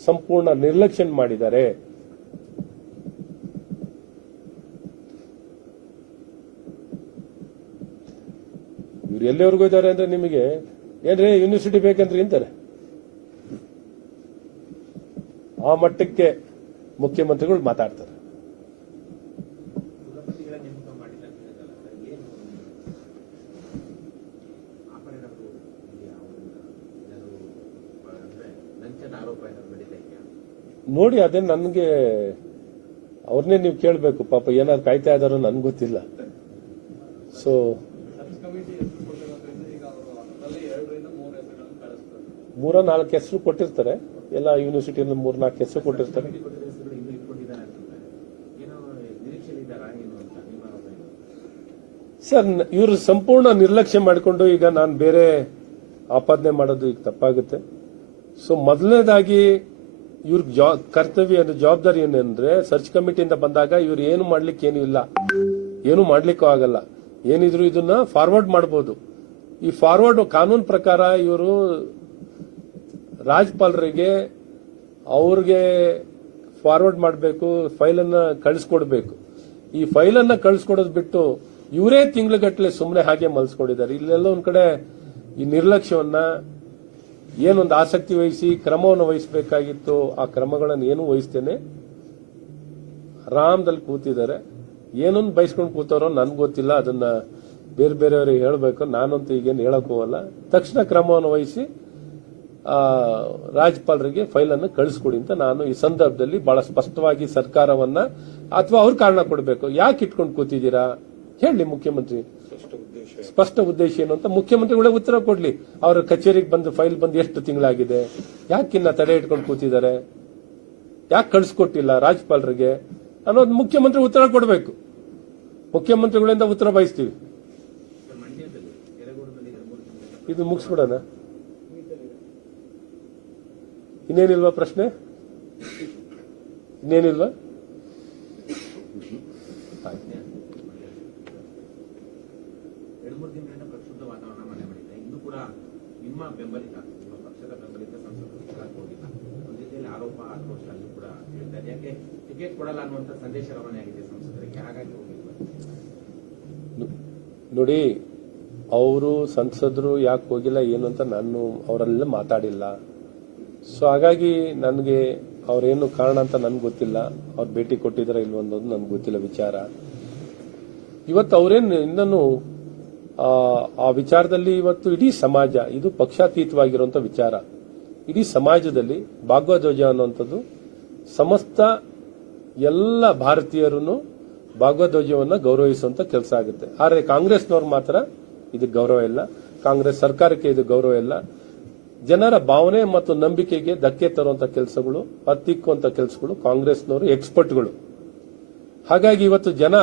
ಸಂಪೂರ್ಣ ನಿರ್ಲಕ್ಷ್ಯ ಮಾಡಿದ್ದಾರೆ. ಇವ್ರು ಎಲ್ಲಿವರೆಗೂ ಇದ್ದಾರೆ ಅಂದ್ರೆ ನಿಮಗೆ ಏನ್ರಿ ಯೂನಿವರ್ಸಿಟಿ ಬೇಕಂದ್ರೆ ಅಂತಾರೆ. ಆ ಮಟ್ಟಕ್ಕೆ ಮುಖ್ಯಮಂತ್ರಿಗಳು ಮಾತಾಡ್ತಾರೆ. ನೋಡಿ, ಅದೇ ನನಗೆ ಅವ್ರನ್ನೇ ನೀವು ಕೇಳಬೇಕು. ಪಾಪ ಏನಾದ್ರು ಕಾಯ್ತಾ ಇದಾರೋ ನನ್ಗೆ ಗೊತ್ತಿಲ್ಲ. ಸೊ 3-4 ಹೆಸರು ಕೊಟ್ಟಿರ್ತಾರೆ. ಎಲ್ಲ ಯೂನಿವರ್ಸಿಟಿಯಲ್ಲಿ 3-4 ಹೆಸರು ಕೊಟ್ಟಿರ್ತಾರೆ. ಸರ್, ಇವರು ಸಂಪೂರ್ಣ ನಿರ್ಲಕ್ಷ್ಯ ಮಾಡಿಕೊಂಡು ಈಗ ನಾನು ಬೇರೆ ಆಪಾದನೆ ಮಾಡೋದು ಈಗ ತಪ್ಪಾಗುತ್ತೆ. ಸೊ ಮೊದಲನೇದಾಗಿ ಇವ್ರ ಕರ್ತವ್ಯ ಜವಾಬ್ದಾರಿ ಏನಂದ್ರೆ, ಸರ್ಚ್ ಕಮಿಟಿಯಿಂದ ಬಂದಾಗ ಇವ್ರು ಏನು ಮಾಡ್ಲಿಕ್ಕೆ ಏನೂ ಇಲ್ಲ, ಏನು ಮಾಡ್ಲಿಕ್ಕೂ ಆಗಲ್ಲ. ಏನಿದ್ರು ಇದನ್ನ ಫಾರ್ವರ್ಡ್ ಮಾಡಬಹುದು. ಈ ಫಾರ್ವರ್ಡ್ ಕಾನೂನು ಪ್ರಕಾರ ಇವರು ರಾಜ್ಯಪಾಲರಿಗೆ ಅವ್ರಿಗೆ ಫಾರ್ವರ್ಡ್ ಮಾಡಬೇಕು, ಫೈಲನ್ನು ಕಳಿಸ್ಕೊಡ್ಬೇಕು. ಈ ಫೈಲನ್ನು ಕಳಿಸ್ಕೊಡೋದು ಬಿಟ್ಟು ಇವರೇ ತಿಂಗಳಗಟ್ಟಲೆ ಸುಮ್ಮನೆ ಹಾಗೆ ಮಲ್ಸ್ಕೊಂಡಿದ್ದಾರೆ. ಇಲ್ಲೆಲ್ಲ ಒಂದ್ ಕಡೆ ಈ ನಿರ್ಲಕ್ಷ್ಯವನ್ನ ಏನೊಂದು ಆಸಕ್ತಿ ವಹಿಸಿ ಕ್ರಮವನ್ನು ವಹಿಸಬೇಕಾಗಿತ್ತು, ಆ ಕ್ರಮಗಳನ್ನು ಏನೂ ವಹಿಸ್ತೇನೆ ಆರಾಮದಲ್ಲಿ ಕೂತಿದ್ದಾರೆ. ಏನೊಂದು ಬಯಸ್ಕೊಂಡು ಕೂತವ್ರೋ ನನ್ಗೆ ಗೊತ್ತಿಲ್ಲ, ಅದನ್ನ ಬೇರೆ ಬೇರೆಯವರಿಗೆ ಹೇಳಬೇಕು. ನಾನಂತೂ ಈಗೇನು ಹೇಳಕ್ ಹೋಗಲ್ಲ. ತಕ್ಷಣ ಕ್ರಮವನ್ನು ವಹಿಸಿ ರಾಜ್ಯಪಾಲರಿಗೆ ಫೈಲನ್ನು ಕಳಿಸ್ಕೊಡಿ ಅಂತ ನಾನು ಈ ಸಂದರ್ಭದಲ್ಲಿ ಬಹಳ ಸ್ಪಷ್ಟವಾಗಿ ಸರ್ಕಾರವನ್ನ, ಅಥವಾ ಅವ್ರ ಕಾರಣ ಕೊಡಬೇಕು. ಯಾಕೆ ಇಟ್ಕೊಂಡು ಕೂತಿದ್ದೀರಾ ಹೇಳಿ ಮುಖ್ಯಮಂತ್ರಿ, ಸ್ಪಷ್ಟ ಉದ್ದೇಶ ಏನು ಅಂತ ಮುಖ್ಯಮಂತ್ರಿಗಳೇ ಉತ್ತರ ಕೊಡ್ಲಿ. ಅವರ ಕಚೇರಿಗೆ ಬಂದು ಫೈಲ್ ಬಂದು ಎಷ್ಟು ತಿಂಗಳಾಗಿದೆ, ಯಾಕಿನ್ನ ತಡೆ ಇಟ್ಕೊಂಡು ಕೂತಿದ್ದಾರೆ, ಯಾಕೆ ಕಳಿಸ್ಕೊಟ್ಟಿಲ್ಲ ರಾಜ್ಯಪಾಲರಿಗೆ ಅನ್ನೋದು ಮುಖ್ಯಮಂತ್ರಿ ಉತ್ತರ ಕೊಡಬೇಕು. ಮುಖ್ಯಮಂತ್ರಿಗಳಿಂದ ಉತ್ತರ ಬಯಸ್ತೀವಿ. ಇದು ಮುಗಿಸ್ಬಿಡೋಣ. ಇನ್ನೇನಿಲ್ವಾ ಪ್ರಶ್ನೆ? ಇನ್ನೇನಿಲ್ವಾ? ನಿಮ್ಮ ಬೆಂಬಲಿತ, ನಿಮ್ಮ ಪಕ್ಷದ ಬೆಂಬಲಿತ ಸಂಸದರು ಹೋಗಿಲ್ಲ. ಒಂದು ರೀತಿಯಲ್ಲಿ ಆರೋಪ ಆಕ್ರೋಶ ಅಲ್ಲೂ ಕೂಡ ಹೇಳ್ತಾರೆ. ಯಾಕೆ ಟಿಕೆಟ್ ಕೊಡಲ್ಲ ಅನ್ನುವಂಥ ಸಂದೇಶ ರವಾನೆ ಆಗಿದೆ ಸಂಸದರಿಗೆ, ಹಾಗಾಗಿ ಹೋಗಿಲ್ಲ. ನೋಡಿ, ಅವರು ಸಂಸದರು ಯಾಕೆ ಹೋಗಿಲ್ಲ ಏನು ಅಂತ ನಾನು ಅವರೆಲ್ಲ ಮಾತಾಡಿಲ್ಲ. ಸೊ ಹಾಗಾಗಿ ನನಗೆ ಅವ್ರೇನು ಕಾರಣ ಅಂತ ನನ್ಗೆ ಗೊತ್ತಿಲ್ಲ. ಅವ್ರು ಭೇಟಿ ಕೊಟ್ಟಿದ್ದಾರೆ ಇಲ್ವೊಂದೊಂದು ನನ್ಗೆ ಗೊತ್ತಿಲ್ಲ ವಿಚಾರ. ಇವತ್ತು ಅವರೇನು ಇನ್ನೂ ಆ ವಿಚಾರದಲ್ಲಿ ಇವತ್ತು ಇಡೀ ಸಮಾಜ, ಇದು ಪಕ್ಷಾತೀತವಾಗಿರುವಂತ ವಿಚಾರ, ಇಡೀ ಸಮಾಜದಲ್ಲಿ ಭಾಗವಧ್ವಜ ಅನ್ನುವಂಥದ್ದು ಸಮಸ್ತ ಎಲ್ಲ ಭಾರತೀಯರು ಭಾಗವಧ್ವಜವನ್ನು ಗೌರವಿಸುವಂತ ಕೆಲಸ ಆಗುತ್ತೆ. ಆದರೆ ಕಾಂಗ್ರೆಸ್ನವ್ರು ಮಾತ್ರ ಇದಕ್ಕೆ ಗೌರವ ಇಲ್ಲ, ಕಾಂಗ್ರೆಸ್ ಸರ್ಕಾರಕ್ಕೆ ಇದು ಗೌರವ ಇಲ್ಲ. ಜನರ ಭಾವನೆ ಮತ್ತು ನಂಬಿಕೆಗೆ ಧಕ್ಕೆ ತರುವಂತ ಕೆಲಸಗಳು, ಹತ್ತಿಕ್ಕುವಂತ ಕೆಲಸಗಳು ಕಾಂಗ್ರೆಸ್ನವರು ಎಕ್ಸ್ಪರ್ಟ್ಗಳು. ಹಾಗಾಗಿ ಇವತ್ತು ಜನ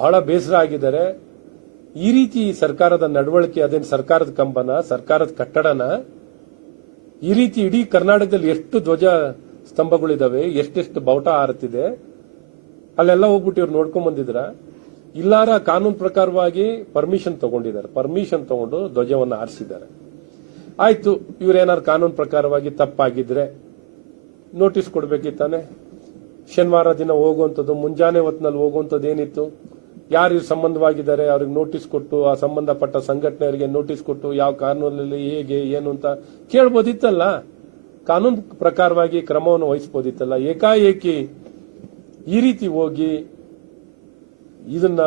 ಬಹಳ ಬೇಸರ ಆಗಿದ್ದಾರೆ. ಈ ರೀತಿ ಸರ್ಕಾರದ ನಡವಳಿಕೆ, ಅದೇನು ಸರ್ಕಾರದ ಕಂಬನ, ಸರ್ಕಾರದ ಕಟ್ಟಡನ, ಈ ರೀತಿ ಇಡೀ ಕರ್ನಾಟಕದಲ್ಲಿ ಎಷ್ಟು ಧ್ವಜ ಸ್ತಂಭಗಳಿದಾವೆ, ಎಷ್ಟೆಷ್ಟು ಬಾವುಟ ಹಾರುತ್ತಿದೆ, ಅಲ್ಲೆಲ್ಲ ಹೋಗ್ಬಿಟ್ಟು ಇವ್ರು ನೋಡ್ಕೊಂಡ್ ಬಂದಿದ್ರ? ಇಲ್ಲಾರ ಕಾನೂನು ಪ್ರಕಾರವಾಗಿ ಪರ್ಮಿಷನ್ ತಗೊಂಡಿದ್ದಾರೆ, ಪರ್ಮಿಷನ್ ತಗೊಂಡು ಧ್ವಜವನ್ನು ಹಾರಿಸಿದ್ದಾರೆ. ಆಯ್ತು, ಇವ್ರೇನಾದ್ರು ಕಾನೂನು ಪ್ರಕಾರವಾಗಿ ತಪ್ಪಾಗಿದ್ರೆ ನೋಟಿಸ್ ಕೊಡ್ಬೇಕಿತ್ತಾನೆ. ಶನಿವಾರ ದಿನ ಹೋಗುವಂಥದ್ದು, ಮುಂಜಾನೆ ಹೊತ್ತಿನಲ್ಲಿ ಹೋಗುವಂಥದ್ದು ಏನಿತ್ತು? ಯಾರು ಇವ್ರು ಸಂಬಂಧವಾಗಿದ್ದಾರೆ ಅವ್ರಿಗೆ ನೋಟಿಸ್ ಕೊಟ್ಟು, ಆ ಸಂಬಂಧಪಟ್ಟ ಸಂಘಟನೆಯವರಿಗೆ ನೋಟಿಸ್ ಕೊಟ್ಟು, ಯಾವ ಕಾನೂನಲ್ಲಿ ಹೇಗೆ ಏನು ಅಂತ ಕೇಳ್ಬೋದಿತ್ತಲ್ಲ, ಕಾನೂನು ಪ್ರಕಾರವಾಗಿ ಕ್ರಮವನ್ನು ವಹಿಸಬಹುದಿತ್ತಲ್ಲ. ಏಕಾಏಕಿ ಈ ರೀತಿ ಹೋಗಿ ಇದನ್ನ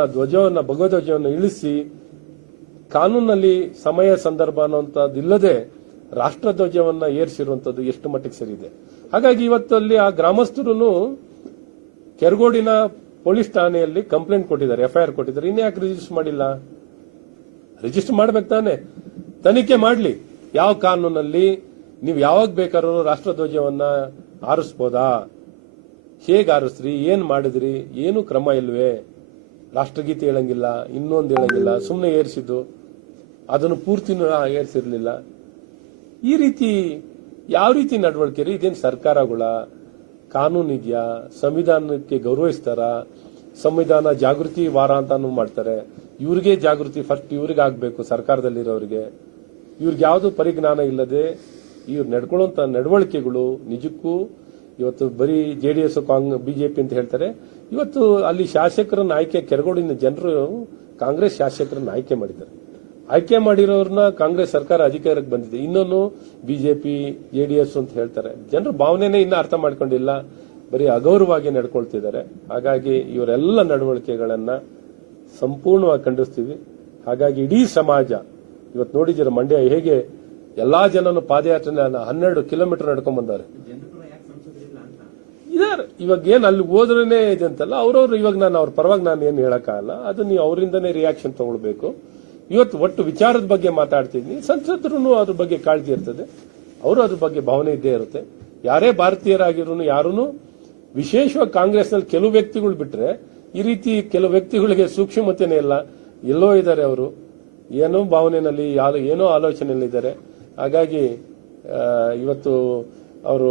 ಭಗವಧ್ವಜವನ್ನು ಇಳಿಸಿ ಕಾನೂನಲ್ಲಿ ಸಮಯ ಸಂದರ್ಭ ಅನ್ನುವಂಥದ್ದು ಇಲ್ಲದೆ ರಾಷ್ಟ್ರಧ್ವಜವನ್ನ ಏರಿಸಿರುವಂತದ್ದು ಎಷ್ಟು ಮಟ್ಟಿಗೆ ಸರಿ ಇದೆ. ಹಾಗಾಗಿ ಇವತ್ತಲ್ಲಿ ಆ ಗ್ರಾಮಸ್ಥರು ಕೆರಗೋಡಿನ ಪೊಲೀಸ್ ಠಾಣೆಯಲ್ಲಿ ಕಂಪ್ಲೇಂಟ್ ಕೊಟ್ಟಿದ್ದಾರೆ, ಎಫ್ಐಆರ್ ಕೊಟ್ಟಿದ್ದಾರೆ. ಇನ್ಯಾಕೆ ರಿಜಿಸ್ಟರ್ ಮಾಡಿಲ್ಲ? ರಿಜಿಸ್ಟರ್ ಮಾಡ್ಬೇಕು ತಾನೆ, ತನಿಖೆ ಮಾಡಲಿ. ಯಾವ ಕಾನೂನಲ್ಲಿ ನೀವು ಯಾವಾಗ ಬೇಕಾದ್ರೂ ರಾಷ್ಟ್ರಧ್ವಜವನ್ನ ಹಾರಿಸ್ಬೋದಾ, ಹೇಗೆ ಹಾರಿಸ್ರಿ, ಏನ್ ಮಾಡಿದ್ರಿ, ಏನು ಕ್ರಮ ಇಲ್ವೇ? ರಾಷ್ಟ್ರಗೀತೆ ಹೇಳಂಗಿಲ್ಲ, ಇನ್ನೊಂದು ಹೇಳಂಗಿಲ್ಲ, ಸುಮ್ಮನೆ ಏರಿಸಿದ್ದು, ಅದನ್ನು ಪೂರ್ತಿನೂ ಏರಿಸಿರ್ಲಿಲ್ಲ. ಈ ರೀತಿ ಯಾವ ರೀತಿ ನಡವಳಿಕೆ ರೀ? ಇದೇನು ಸರ್ಕಾರಗಳ ಕಾನೂನು ಇದೆಯಾ? ಸಂವಿಧಾನಕ್ಕೆ ಗೌರವಿಸ್ತಾರ? ಸಂವಿಧಾನ ಜಾಗೃತಿ ವಾರ ಅಂತಾನು ಮಾಡ್ತಾರೆ. ಇವ್ರಿಗೆ ಜಾಗೃತಿ ಫಸ್ಟ್ ಇವ್ರಿಗೆ ಆಗ್ಬೇಕು, ಸರ್ಕಾರದಲ್ಲಿರೋರಿಗೆ. ಇವ್ರಿಗೆ ಯಾವುದು ಪರಿಜ್ಞಾನ ಇಲ್ಲದೆ ಇವ್ರು ನಡ್ಕೊಳ್ಳುವಂತ ನಡವಳಿಕೆಗಳು ನಿಜಕ್ಕೂ ಇವತ್ತು ಬರೀ ಜೆಡಿಎಸ್ ಬಿಜೆಪಿ ಅಂತ ಹೇಳ್ತಾರೆ. ಇವತ್ತು ಅಲ್ಲಿ ಶಾಸಕರನ್ನ ಆಯ್ಕೆ, ಕೆರಗೋಡಿನ ಜನರು ಕಾಂಗ್ರೆಸ್ ಶಾಸಕರನ್ನ ಆಯ್ಕೆ ಮಾಡಿದ್ದಾರೆ. ಆಯ್ಕೆ ಮಾಡಿರೋರನ್ನ ಕಾಂಗ್ರೆಸ್ ಸರ್ಕಾರ ಅಧಿಕಾರಕ್ಕೆ ಬಂದಿದೆ, ಇನ್ನೊಂದು ಬಿಜೆಪಿ ಜೆಡಿಎಸ್ ಅಂತ ಹೇಳ್ತಾರೆ. ಜನರ ಭಾವನೆನೇ ಇನ್ನ ಅರ್ಥ ಮಾಡ್ಕೊಂಡಿಲ್ಲ, ಬರೀ ಅಗೌರವವಾಗಿ ನಡ್ಕೊಳ್ತಿದ್ದಾರೆ. ಹಾಗಾಗಿ ಇವರೆಲ್ಲ ನಡವಳಿಕೆಗಳನ್ನ ಸಂಪೂರ್ಣವಾಗಿ ಖಂಡಿಸ್ತೀವಿ. ಹಾಗಾಗಿ ಇಡೀ ಸಮಾಜ ಇವತ್ತು ನೋಡಿದ್ದೀರ ಮಂಡ್ಯ ಹೇಗೆ ಎಲ್ಲಾ ಜನನು ಪಾದಯಾತ್ರೆ 12 ಕಿಲೋಮೀಟರ್ ನಡ್ಕೊಂಡ್ ಬಂದವ್ರೆ ಇದಾರೆ. ಇವಾಗ ಏನ್ ಅಲ್ಲಿ ಹೋದ್ರೇನೆ ಇದೆ ಅಂತಲ್ಲ, ಅವ್ರವ್ರು ಇವಾಗ ನಾನು ಅವ್ರ ಪರವಾಗಿ ನಾನು ಏನು ಹೇಳಕ್ಕಾಗಲ್ಲ, ಅದು ನೀವು ಅವರಿಂದನೇ ರಿಯಾಕ್ಷನ್ ತಗೊಳ್ಬೇಕು. ಇವತ್ತು ಒಟ್ಟು ವಿಚಾರದ ಬಗ್ಗೆ ಮಾತಾಡ್ತಿದ್ನಿ, ಸಂಸದರು ಅದ್ರ ಬಗ್ಗೆ ಕಾಳಜಿ ಇರ್ತದೆ, ಅವರು ಅದ್ರ ಬಗ್ಗೆ ಭಾವನೆ ಇದ್ದೇ ಇರುತ್ತೆ. ಯಾರೇ ಭಾರತೀಯರಾಗಿರೋನು ಯಾರೂ ವಿಶೇಷವಾಗಿ ಕಾಂಗ್ರೆಸ್ನಲ್ಲಿ ಕೆಲವು ವ್ಯಕ್ತಿಗಳು ಬಿಟ್ರೆ ಈ ರೀತಿ ಕೆಲವು ವ್ಯಕ್ತಿಗಳಿಗೆ ಸೂಕ್ಷ್ಮತೆನೇ ಇಲ್ಲ, ಎಲ್ಲೋ ಇದ್ದಾರೆ ಅವರು, ಏನೋ ಭಾವನೆಯಲ್ಲಿ ಏನೋ ಆಲೋಚನೆಯಲ್ಲಿದ್ದಾರೆ. ಹಾಗಾಗಿ ಇವತ್ತು ಅವರು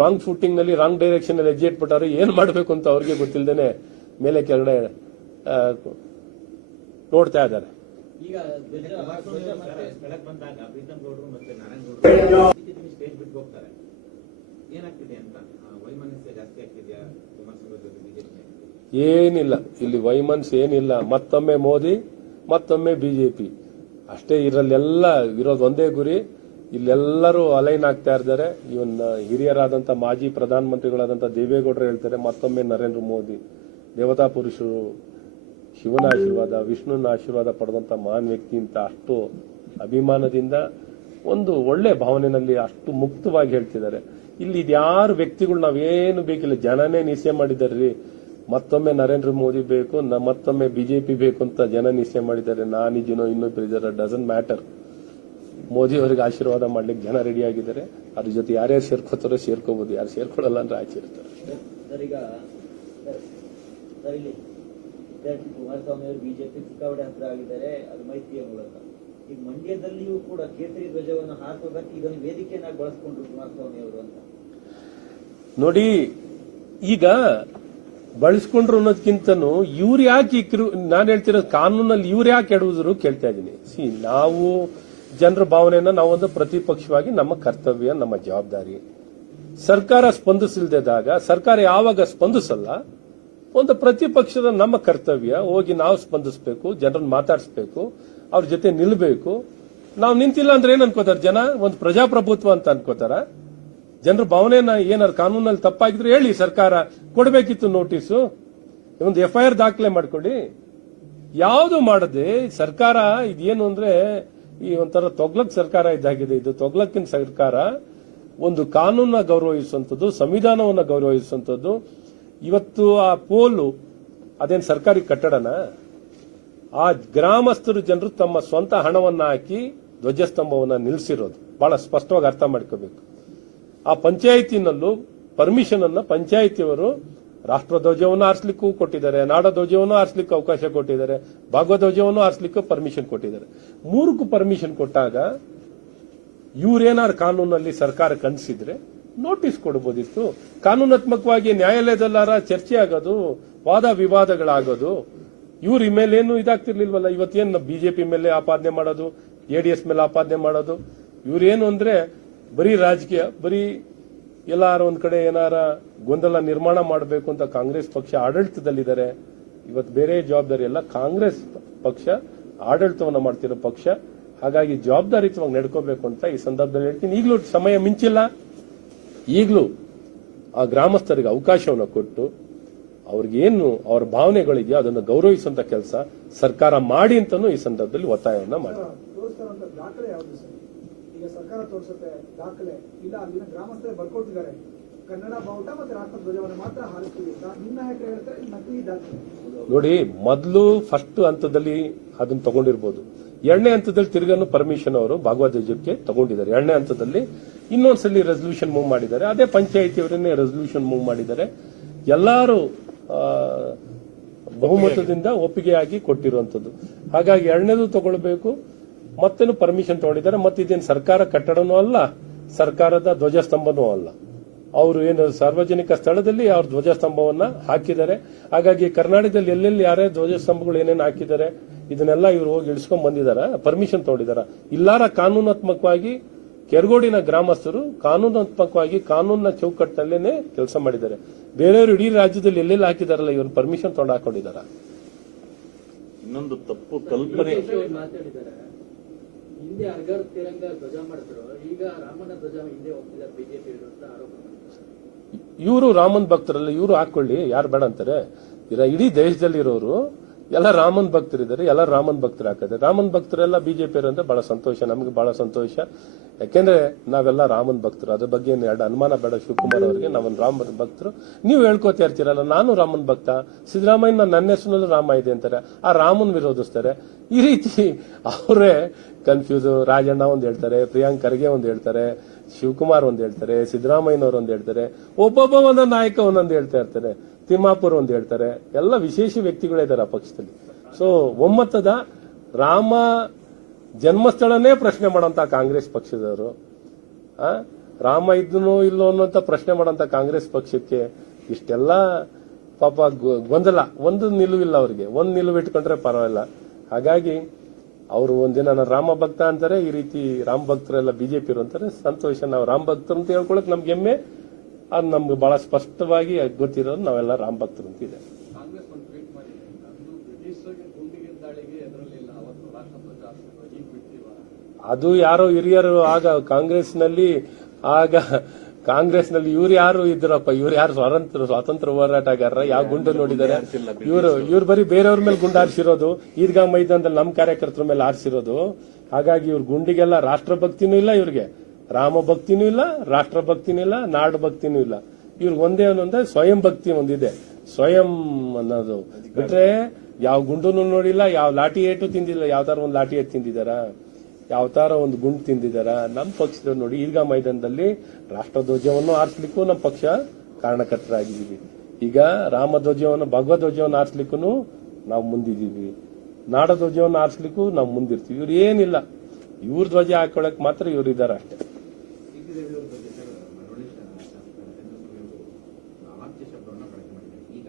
ರಾಂಗ್ ಫೂಟಿಂಗ್ ನಲ್ಲಿ ರಾಂಗ್ ಡೈರೆಕ್ಷನ್ ನಲ್ಲಿ ಹೆಜ್ಜೆ ಇಟ್ಬಿಟ್ಟಾರೆ. ಏನ್ ಮಾಡಬೇಕು ಅಂತ ಅವ್ರಿಗೆ ಗೊತ್ತಿಲ್ಲದೇನೆ ಮೇಲೆ ಕೆಳಗಡೆ ನೋಡ್ತಾ ಇದ್ದಾರೆ. ಈಗ ಬೆಳಕ್ ಬಂದಾಗ ಪ್ರೀತಮ್ ಗೌಡರು ಮತ್ತೆ ನಾರಾಯಣ ಗೌಡರು ಸ್ಟೇಜ್ ಬಿಟ್ಟು ಹೋಗ್ತಾರೆ, ಏನಾಗ್ತಿದೆ ಅಂತ ವೈಮನಸ್ಸೆ ಜಾಸ್ತಿ ಆಗ್ತಿದೆಯಾ ಕುಮಾರಸ್ವಾಮಿ ಜೊತೆ ಬಿಜೆಪಿ? ಏನಿಲ್ಲ, ಇಲ್ಲಿ ವೈಮನಸ್ಸು ಏನಿಲ್ಲ. ಮತ್ತೊಮ್ಮೆ ಮೋದಿ, ಮತ್ತೊಮ್ಮೆ ಬಿಜೆಪಿ ಅಷ್ಟೇ. ಇದರಲ್ಲೆಲ್ಲ ಇರೋದು ಒಂದೇ ಗುರಿ. ಇಲ್ಲೆಲ್ಲರೂ ಅಲೈನ್ ಆಗ್ತಾ ಇದ್ದಾರೆ. ಇವನ್ ಹಿರಿಯರಾದಂತಹ ಮಾಜಿ ಪ್ರಧಾನಮಂತ್ರಿಗಳಾದಂತಹ ದೇವೇಗೌಡರು ಹೇಳ್ತಾರೆ, ಮತ್ತೊಮ್ಮೆ ನರೇಂದ್ರ ಮೋದಿ. ದೇವತಾ ಪುರುಷರು, ಶಿವನ ಆಶೀರ್ವಾದ, ವಿಷ್ಣುನ ಆಶೀರ್ವಾದ ಪಡೆದಂತ ಮಹಾನ್ ವ್ಯಕ್ತಿ ಅಂತ ಅಷ್ಟು ಅಭಿಮಾನದಿಂದ ಒಂದು ಒಳ್ಳೆ ಭಾವನೆಯಲ್ಲಿ ಅಷ್ಟು ಮುಕ್ತವಾಗಿ ಹೇಳ್ತಿದ್ದಾರೆ. ಇಲ್ಲಿ ಇದ್ಯಾರು ವ್ಯಕ್ತಿಗಳು ನಾವೇನು ಬೇಕಿಲ್ಲ, ಜನನೇ ನಿಶ್ಚಯ ಮಾಡಿದಾರ್ರಿ. ಮತ್ತೊಮ್ಮೆ ನರೇಂದ್ರ ಮೋದಿ ಬೇಕು, ಮತ್ತೊಮ್ಮೆ ಬಿಜೆಪಿ ಬೇಕು ಅಂತ ಜನ ನಿಶ್ಚಯ ಮಾಡಿದ್ದಾರೆ. ನಾನಿದ್ದೀನೋ ಇನ್ನೊಬ್ರು ಇದ್ದಾರೆ, ಡಸಂಟ್ ಮ್ಯಾಟರ್. ಮೋದಿ ಅವರಿಗೆ ಆಶೀರ್ವಾದ ಮಾಡ್ಲಿಕ್ಕೆ ಜನ ರೆಡಿ ಆಗಿದ್ದಾರೆ. ಅದ್ರ ಜೊತೆ ಯಾರ್ಯಾರು ಸೇರ್ಕೋತಾರೋ ಸೇರ್ಕೋಬಹುದು, ಯಾರು ಸೇರ್ಕೊಳ್ಳಲ್ಲ ಅಂದ್ರೆ ಆಚೆ ಇರ್ತಾರೆ. ಕುಮಾರಸ್ವಾಮಿ ಅವರು ಬಿಜೆಪಿ ಸಿಕ್ಕಾಪಟ್ಟೆ ಹತ್ರ ಆಗಿದ್ದಾರೆ, ಅದು ಮೈತ್ರಿಯ ಮೂಲಕ. ಈಗ ಮಂಡ್ಯದಲ್ಲಿಯೂ ಕೂಡ ಕೇಸರಿ ಧ್ವಜವನ್ನು ಹಾಕೋದಕ್ಕೆ ಇದೊಂದು ವೇದಿಕೆಯನ್ನಾಗಿ ಬಳಸ್ಕೊಂಡ್ರು ಕುಮಾರಸ್ವಾಮಿ ಅವರು ಅಂತ ನೋಡಿ. ಈಗ ಬಳಸ್ಕೊಂಡ್ರು ಅನ್ನೋದಕ್ಕಿಂತನೂ ಇವ್ರು ಯಾಕೆ ನಾನು ಹೇಳ್ತಿರೋದು ಕಾನೂನಲ್ಲಿ ಇವ್ರು ಯಾಕೆ ಎಡುವುದ್ರು ಕೇಳ್ತಾ ಇದ್ದೀನಿ. ನಾವು ಜನರ ಭಾವನೆಯನ್ನ ನಾವೊಂದು ಪ್ರತಿಪಕ್ಷವಾಗಿ ನಮ್ಮ ಕರ್ತವ್ಯ, ನಮ್ಮ ಜವಾಬ್ದಾರಿ. ಸರ್ಕಾರ ಸ್ಪಂದಿಸಲ್ದಾಗ, ಸರ್ಕಾರ ಯಾವಾಗ ಸ್ಪಂದಿಸಲ್ಲ, ಒಂದು ಪ್ರತಿಪಕ್ಷದ ನಮ್ಮ ಕರ್ತವ್ಯ ಹೋಗಿ ನಾವು ಸ್ಪಂದಿಸಬೇಕು, ಜನರನ್ನ ಮಾತಾಡಿಸ್ಬೇಕು, ಅವ್ರ ಜೊತೆ ನಿಲ್ಬೇಕು. ನಾವು ನಿಂತಿಲ್ಲ ಅಂದ್ರೆ ಏನ್ ಅನ್ಕೋತಾರೆ ಜನ? ಒಂದು ಪ್ರಜಾಪ್ರಭುತ್ವ ಅಂತ ಅನ್ಕೋತಾರ? ಜನರ ಭಾವನೆಯನ್ನ ಏನಾದ್ರು ಕಾನೂನಲ್ಲಿ ತಪ್ಪಾಗಿದ್ರೆ ಹೇಳಿ, ಸರ್ಕಾರ ಕೊಡಬೇಕಿತ್ತು ನೋಟಿಸು. ಒಂದು FIR ದಾಖಲೆ ಮಾಡ್ಕೊಳ್ಳಿ. ಯಾವುದು ಮಾಡದೆ ಸರ್ಕಾರ ಇದೇನು ಅಂದ್ರೆ ಈ ಒಂಥರ ತೊಗ್ಲಕ್ ಸರ್ಕಾರ ಇದಾಗಿದೆ. ಇದು ತೊಗ್ಲಕ್ಕಿನ ಸರ್ಕಾರ ಒಂದು ಕಾನೂನನ್ನ ಗೌರವಿಸುವಂಥದ್ದು, ಸಂವಿಧಾನವನ್ನು ಗೌರವಿಸುವಂಥದ್ದು. ಇವತ್ತು ಆ ಪೋಲು ಅದೇನು ಸರ್ಕಾರಿ ಕಟ್ಟಡನ, ಆ ಗ್ರಾಮಸ್ಥರು ಜನರು ತಮ್ಮ ಸ್ವಂತ ಹಣವನ್ನ ಹಾಕಿ ಧ್ವಜಸ್ತಂಭವನ್ನ ನಿಲ್ಲಿಸಿರೋದು ಬಹಳ ಸ್ಪಷ್ಟವಾಗಿ ಅರ್ಥ ಮಾಡ್ಕೋಬೇಕು. ಆ ಪಂಚಾಯಿತಿನಲ್ಲೂ ಪರ್ಮಿಷನ್ ಅನ್ನ ಪಂಚಾಯಿತಿಯವರು ರಾಷ್ಟ್ರಧ್ವಜವನ್ನು ಆರಿಸಲಿಕ್ಕೂ ಕೊಟ್ಟಿದ್ದಾರೆ, ನಾಡಧ್ವಜವನ್ನು ಆರಿಸಲಿಕ್ಕೆ ಅವಕಾಶ ಕೊಟ್ಟಿದ್ದಾರೆ, ಭಾಗವಧ್ವಜವನ್ನು ಆರಿಸಲಿಕ್ಕೂ ಪರ್ಮಿಷನ್ ಕೊಟ್ಟಿದ್ದಾರೆ. ಮೂರಕ್ಕೂ ಪರ್ಮಿಷನ್ ಕೊಟ್ಟಾಗ ಇವರೇನಾದ್ರು ಕಾನೂನಲ್ಲಿ ಸರ್ಕಾರ ಕನ್ಸಿದ್ರೆ ನೋಟಿಸ್ ಕೊಡಬಹುದಿತ್ತು. ಕಾನೂನಾತ್ಮಕವಾಗಿ ನ್ಯಾಯಾಲಯದಲ್ಲಾರ ಚರ್ಚೆ ಆಗೋದು, ವಾದ ವಿವಾದಗಳಾಗೋದು. ಇವ್ರ ಮೇಲೇನು ಇದಾಗ್ತಿರ್ಲಿಲ್ವಲ್ಲ. ಇವತ್ತೇನು ಬಿಜೆಪಿ ಮೇಲೆ ಆಪಾದನೆ ಮಾಡೋದು, JDS ಮೇಲೆ ಆಪಾದನೆ ಮಾಡೋದು. ಇವ್ರೇನು ಅಂದ್ರೆ ಬರೀ ರಾಜಕೀಯ, ಬರೀ ಎಲ್ಲಾರ ಒಂದ್ ಕಡೆ ಏನಾರ ಗೊಂದಲ ನಿರ್ಮಾಣ ಮಾಡಬೇಕು ಅಂತ ಕಾಂಗ್ರೆಸ್ ಪಕ್ಷ ಆಡಳಿತದಲ್ಲಿದ್ದಾರೆ. ಇವತ್ತು ಬೇರೆ ಜವಾಬ್ದಾರಿ ಎಲ್ಲ ಕಾಂಗ್ರೆಸ್ ಪಕ್ಷ ಆಡಳಿತವನ್ನ ಮಾಡ್ತಿರೋ ಪಕ್ಷ. ಹಾಗಾಗಿ ಜವಾಬ್ದಾರಿಯುತವಾಗಿ ನಡ್ಕೋಬೇಕು ಅಂತ ಈ ಸಂದರ್ಭದಲ್ಲಿ ಹೇಳ್ತೀನಿ. ಈಗಲೂ ಸಮಯ ಮಿಂಚಿಲ್ಲ. ಈಗಲೂ ಆ ಗ್ರಾಮಸ್ಥರಿಗೆ ಅವಕಾಶವನ್ನು ಕೊಟ್ಟು ಅವ್ರಿಗೇನು ಅವ್ರ ಭಾವನೆಗಳಿದೆಯೋ ಅದನ್ನು ಗೌರವಿಸುವಂತ ಕೆಲಸ ಸರ್ಕಾರ ಮಾಡಿ ಅಂತಾನು ಈ ಸಂದರ್ಭದಲ್ಲಿ ಒತ್ತಾಯವನ್ನ ಮಾಡಿ. ತೋರಿಸ್ತಾರಂತ ದಾಖಲೆ ಯಾವುದು ಸರ್? ಈಗ ಸರ್ಕಾರ ತೋರಿಸುತ್ತೆ ದಾಖಲೆ ಇಲ್ಲ, ಅಲ್ಲಿನ ಗ್ರಾಮಸ್ಥರೇ ಬರ್ಕೊಟ್ಟಿದ್ದಾರೆ. ಕನ್ನಡ ಬಾವುಟ ಮತ್ತೆ ರಾಷ್ಟ್ರ ಧ್ವಜವನ್ನು ಮಾತ್ರ ಹಾರಿಸ್ತೀವಿ ಅಂತ ನಿಮ್ಮ ನಾಯಕರು ಹೇಳ್ತಾರೆ. ನಕಲಿ ದಾಖಲೆ ನೋಡಿ, ಮೊದಲು ಫಸ್ಟ್ ಹಂತದಲ್ಲಿ ಅದನ್ನ ತಗೊಂಡಿರ್ಬೋದು. ಎರಡನೇ ಹಂತದಲ್ಲಿ ತಿರ್ಗಾನು ಪರ್ಮಿಷನ್ ಅವರು ಭಾಗವಧ್ವಜಕ್ಕೆ ತಗೊಂಡಿದ್ದಾರೆ. ಎರಡನೇ ಹಂತದಲ್ಲಿ ಇನ್ನೊಂದ್ಸಲಿ ರೆಸಲ್ಯೂಷನ್ ಮೂವ್ ಮಾಡಿದ್ದಾರೆ. ಅದೇ ಪಂಚಾಯಿತಿಯವರನ್ನೇ ರೆಸಲ್ಯೂಷನ್ ಮೂವ್ ಮಾಡಿದ್ದಾರೆ. ಎಲ್ಲರೂ ಬಹುಮತದಿಂದ ಒಪ್ಪಿಗೆಯಾಗಿ ಕೊಟ್ಟಿರುವಂತದ್ದು. ಹಾಗಾಗಿ ಎರಡನೇದು ತಗೊಳ್ಬೇಕು. ಮತ್ತೇನು ಪರ್ಮಿಷನ್ ತಗೊಂಡಿದ್ದಾರೆ. ಮತ್ತೆ ಇದೇನು ಸರ್ಕಾರ ಕಟ್ಟಡನೂ ಅಲ್ಲ, ಸರ್ಕಾರದ ಧ್ವಜಸ್ತಂಭನೂ ಅಲ್ಲ. ಅವರು ಏನು ಸಾರ್ವಜನಿಕ ಸ್ಥಳದಲ್ಲಿ ಅವ್ರ ಧ್ವಜಸ್ತಂಭವನ್ನ ಹಾಕಿದ್ದಾರೆ. ಹಾಗಾಗಿ ಕರ್ನಾಟಕದಲ್ಲಿ ಎಲ್ಲೆಲ್ಲಿ ಯಾರೇ ಧ್ವಜಸ್ತಂಭಗಳು ಏನೇನು ಹಾಕಿದ್ದಾರೆ ಇದನ್ನೆಲ್ಲ ಇವರು ಹೋಗಿ ಇಳಿಸ್ಕೊಂಡ್ ಬಂದಿದಾರ, ಪರ್ಮಿಷನ್ ತಗೊಂಡಿದಾರ. ಇಲ್ಲಾರ ಕಾನೂನಾತ್ಮಕವಾಗಿ ಕೆರಗೋಡಿನ ಗ್ರಾಮಸ್ಥರು ಕಾನೂನಾತ್ಮಕವಾಗಿ ಕಾನೂನಿನ ಚೌಕಟ್ಟಿನಲ್ಲೇನೆ ಕೆಲಸ ಮಾಡಿದ್ದಾರೆ. ಬೇರೆಯವರು ಇಡೀ ರಾಜ್ಯದಲ್ಲಿ ಎಲ್ಲೆಲ್ಲಿ ಹಾಕಿದಾರಲ್ಲ ಇವ್ರು ಪರ್ಮಿಷನ್ ತಗೊಂಡು ಹಾಕೊಂಡಿದಾರ. ಇನ್ನೊಂದು ತಪ್ಪು ಕಲ್ಪನೆ ಮಾತಾಡಿದ್ದಾರೆ. ಹಿಂದೆ ಅರ್ಗರ್ ತಿರಂಗ ಧ್ವಜ ಮಾಡಿದ್ರು, ಈಗ ರಾಮನ ಧ್ವಜ ಹಿಂದೆ ಹೋಗ್ತಿದ್ದಾರೆ ಬಿಜೆಪಿ ಅಂತ ಆರೋಪ ಮಾಡ್ತಾರೆ. ಇವರು ರಾಮನ್ ಭಕ್ತರಲ್ಲ, ಇವರು ಹಾಕೊಳ್ಳಿ, ಯಾರು ಬೇಡ ಅಂತಾರೆ. ಇಡೀ ದೇಶದಲ್ಲಿರೋರು ಎಲ್ಲ ರಾಮನ್ ಭಕ್ತರಿದ್ದಾರೆ, ಎಲ್ಲ ರಾಮನ್ ಭಕ್ತರು ಹಾಕಿದ್ದಾರೆ. ರಾಮನ್ ಭಕ್ತರೆಲ್ಲ ಬಿಜೆಪಿ ಅಂದ್ರೆ ಬಹಳ ಸಂತೋಷ, ನಮಗೆ ಬಹಳ ಸಂತೋಷ. ಯಾಕೆಂದ್ರೆ ನಾವೆಲ್ಲ ರಾಮನ್ ಭಕ್ತರು, ಅದ್ರ ಬಗ್ಗೆ ಎರಡು ಅನುಮಾನ ಬೇಡ. ಶಿವಕುಮಾರ್ ಅವರಿಗೆ ನಾವೊಂದು ರಾಮನ್ ಭಕ್ತರು. ನೀವು ಹೇಳ್ಕೋತಾ ಇರ್ತೀರಲ್ಲ ನಾನು ರಾಮನ್ ಭಕ್ತ, ಸಿದ್ದರಾಮಯ್ಯ ನನ್ನ ಹೆಸರಿನಲ್ಲೂ ರಾಮ ಇದೆ ಅಂತಾರೆ, ಆ ರಾಮನ್ ವಿರೋಧಿಸ್ತಾರೆ. ಈ ರೀತಿ ಅವರೇ ಕನ್ಫ್ಯೂಸ್. ರಾಜಣ್ಣ ಒಂದ್ ಹೇಳ್ತಾರೆ, ಪ್ರಿಯಾಂಕ್ ಖರ್ಗೆ ಒಂದ್ ಹೇಳ್ತಾರೆ, ಶಿವಕುಮಾರ್ ಒಂದ್ ಹೇಳ್ತಾರೆ, ಸಿದ್ದರಾಮಯ್ಯನವರು ಒಂದ್ ಹೇಳ್ತಾರೆ, ಒಬ್ಬೊಬ್ಬ ಒಂದೊಂದು ನಾಯಕ ಒಂದೊಂದು ಹೇಳ್ತಾ ಇರ್ತಾರೆ, ತಿಮ್ಮಾಪುರ್ ಒಂದ್ ಹೇಳ್ತಾರೆ. ಎಲ್ಲ ವಿಶೇಷ ವ್ಯಕ್ತಿಗಳಿದ್ದಾರೆ ಆ ಪಕ್ಷದಲ್ಲಿ. ಸೊ ಒಮ್ಮತದ ರಾಮ ಜನ್ಮಸ್ಥಳನೇ ಪ್ರಶ್ನೆ ಮಾಡೋಂತ ಕಾಂಗ್ರೆಸ್ ಪಕ್ಷದವರು, ರಾಮ ಇದ್ದನೋ ಇಲ್ಲೋ ಅನ್ನೋಂತ ಪ್ರಶ್ನೆ ಮಾಡೋಂತ ಕಾಂಗ್ರೆಸ್ ಪಕ್ಷಕ್ಕೆ ಇಷ್ಟೆಲ್ಲ ಪಾಪ ಗೊಂದಲ. ಒಂದು ನಿಲುವಿಲ್ಲ ಅವರಿಗೆ, ಒಂದು ನಿಲುವು ಇಟ್ಕೊಂಡ್ರೆ ಪರವಾಗಿಲ್ಲ. ಹಾಗಾಗಿ ಅವರು ಒಂದಿನ ನಾನು ರಾಮ ಭಕ್ತ ಅಂತಾರೆ, ಈ ರೀತಿ ರಾಮ ಭಕ್ತರೆಲ್ಲ ಬಿಜೆಪಿ ಅಂತಾರೆ. ಸಂತೋಷ, ನಾವು ರಾಮ ಭಕ್ತರು ಅಂತ ಹೇಳ್ಕೊಳಕ್ ನಮ್ಗೆ ಹೆಮ್ಮೆ. ಅದು ನಮ್ಗೆ ಬಹಳ ಸ್ಪಷ್ಟವಾಗಿ ಗೊತ್ತಿರೋದು ನಾವೆಲ್ಲ ರಾಮ ಭಕ್ತರು ಅಂತ ಇದೆ. ಕಾಂಗ್ರೆಸ್ ಒಂದು ಟ್ವೀಟ್ ಮಾಡಿದೆ, ನಮ್ದು ಬ್ರಿಟಿಷರಿಗೆ ಗುಂಡಿಗೆ ದಾಳಿಗೆ ಎದುರಲಿಲ್ಲ, ಅವತ್ತು ರಾಷ್ಟ್ರಧ್ವಜ ಹಾರಿಸಿದ್ರು, ಈಗ ಬಿಡ್ತೀವ. ಅದು ಯಾರೋ ಹಿರಿಯರು ಆಗ ಕಾಂಗ್ರೆಸ್ನಲ್ಲಿ ಇವ್ರು ಯಾರು ಇದ್ರಪ್ಪ, ಇವ್ರು ಯಾರು ಸ್ವಾತಂತ್ರ್ಯ ಹೋರಾಟಗಾರರ ಯಾವ ಗುಂಡು ನೋಡಿದ್ದಾರೆ? ಇವ್ರು ಬರೀ ಬೇರೆಯವ್ರ ಮೇಲೆ ಗುಂಡು ಹಾರಿಸಿರೋದು, ಈದ್ಗಾ ಮೈದಾನದಲ್ಲಿ ನಮ್ಮ ಕಾರ್ಯಕರ್ತರ ಮೇಲೆ ಹಾರಿಸಿರೋದು. ಹಾಗಾಗಿ ಇವ್ರ ಗುಂಡಿಗೆಲ್ಲ ರಾಷ್ಟ್ರಭಕ್ತಿನೂ ಇಲ್ಲ, ಇವ್ರಿಗೆ ರಾಮ ಭಕ್ತಿನೂ ಇಲ್ಲ, ರಾಷ್ಟ್ರಭಕ್ತಿನೂ ಇಲ್ಲ, ನಾಡು ಭಕ್ತಿನೂ ಇಲ್ಲ. ಇವ್ರಿಗೆ ಒಂದೇ ಒಂದೊಂದೇ ಸ್ವಯಂ ಭಕ್ತಿ ಒಂದಿದೆ. ಸ್ವಯಂ ಅನ್ನೋದು ಬಿಟ್ರೆ ಯಾವ ಗುಂಡುನು ನೋಡಿಲ್ಲ, ಯಾವ ಲಾಠಿ ಏಟು ತಿಂದಿಲ್ಲ. ಯಾವ ತರ ಒಂದು ಲಾಠಿ ಏಟು ತಿಂದಿದಾರ, ಯಾವ ತರ ಒಂದು ಗುಂಡು ತಿಂದಿದಾರ? ನಮ್ಮ ಪಕ್ಷದವ್ರು ನೋಡಿ, ಈದ್ಗಾ ಮೈದಾನದಲ್ಲಿ ರಾಷ್ಟ್ರಧ್ವಜವನ್ನು ಆರಿಸ್ಲಿಕ್ಕೂ ನಮ್ಮ ಪಕ್ಷ ಕಾರಣಕರ್ತರಾಗಿದ್ದೀವಿ. ಈಗ ರಾಮಧ್ವಜವನ್ನು ಭಗವಧ್ವಜವನ್ನು ಆರಿಸ್ಲಿಕ್ಕೂ ನಾವು ಮುಂದಿದ್ದೀವಿ, ನಾಡಧ್ವಜವನ್ನು ಆರಿಸ್ಲಿಕ್ಕೂ ನಾವು ಮುಂದಿರ್ತೀವಿ. ಇವ್ರು ಏನಿಲ್ಲ, ಇವ್ರ ಧ್ವಜ ಹಾಕೊಳಕ್ ಮಾತ್ರ ಇವ್ರು ಇದಾರೆ ಅಷ್ಟೇ. ಅವಾಚ್ಯ ಶಬ್ದವನ್ನು ಬಳಕೆ ಮಾಡಿದ್ದಾರೆ. ಈಗ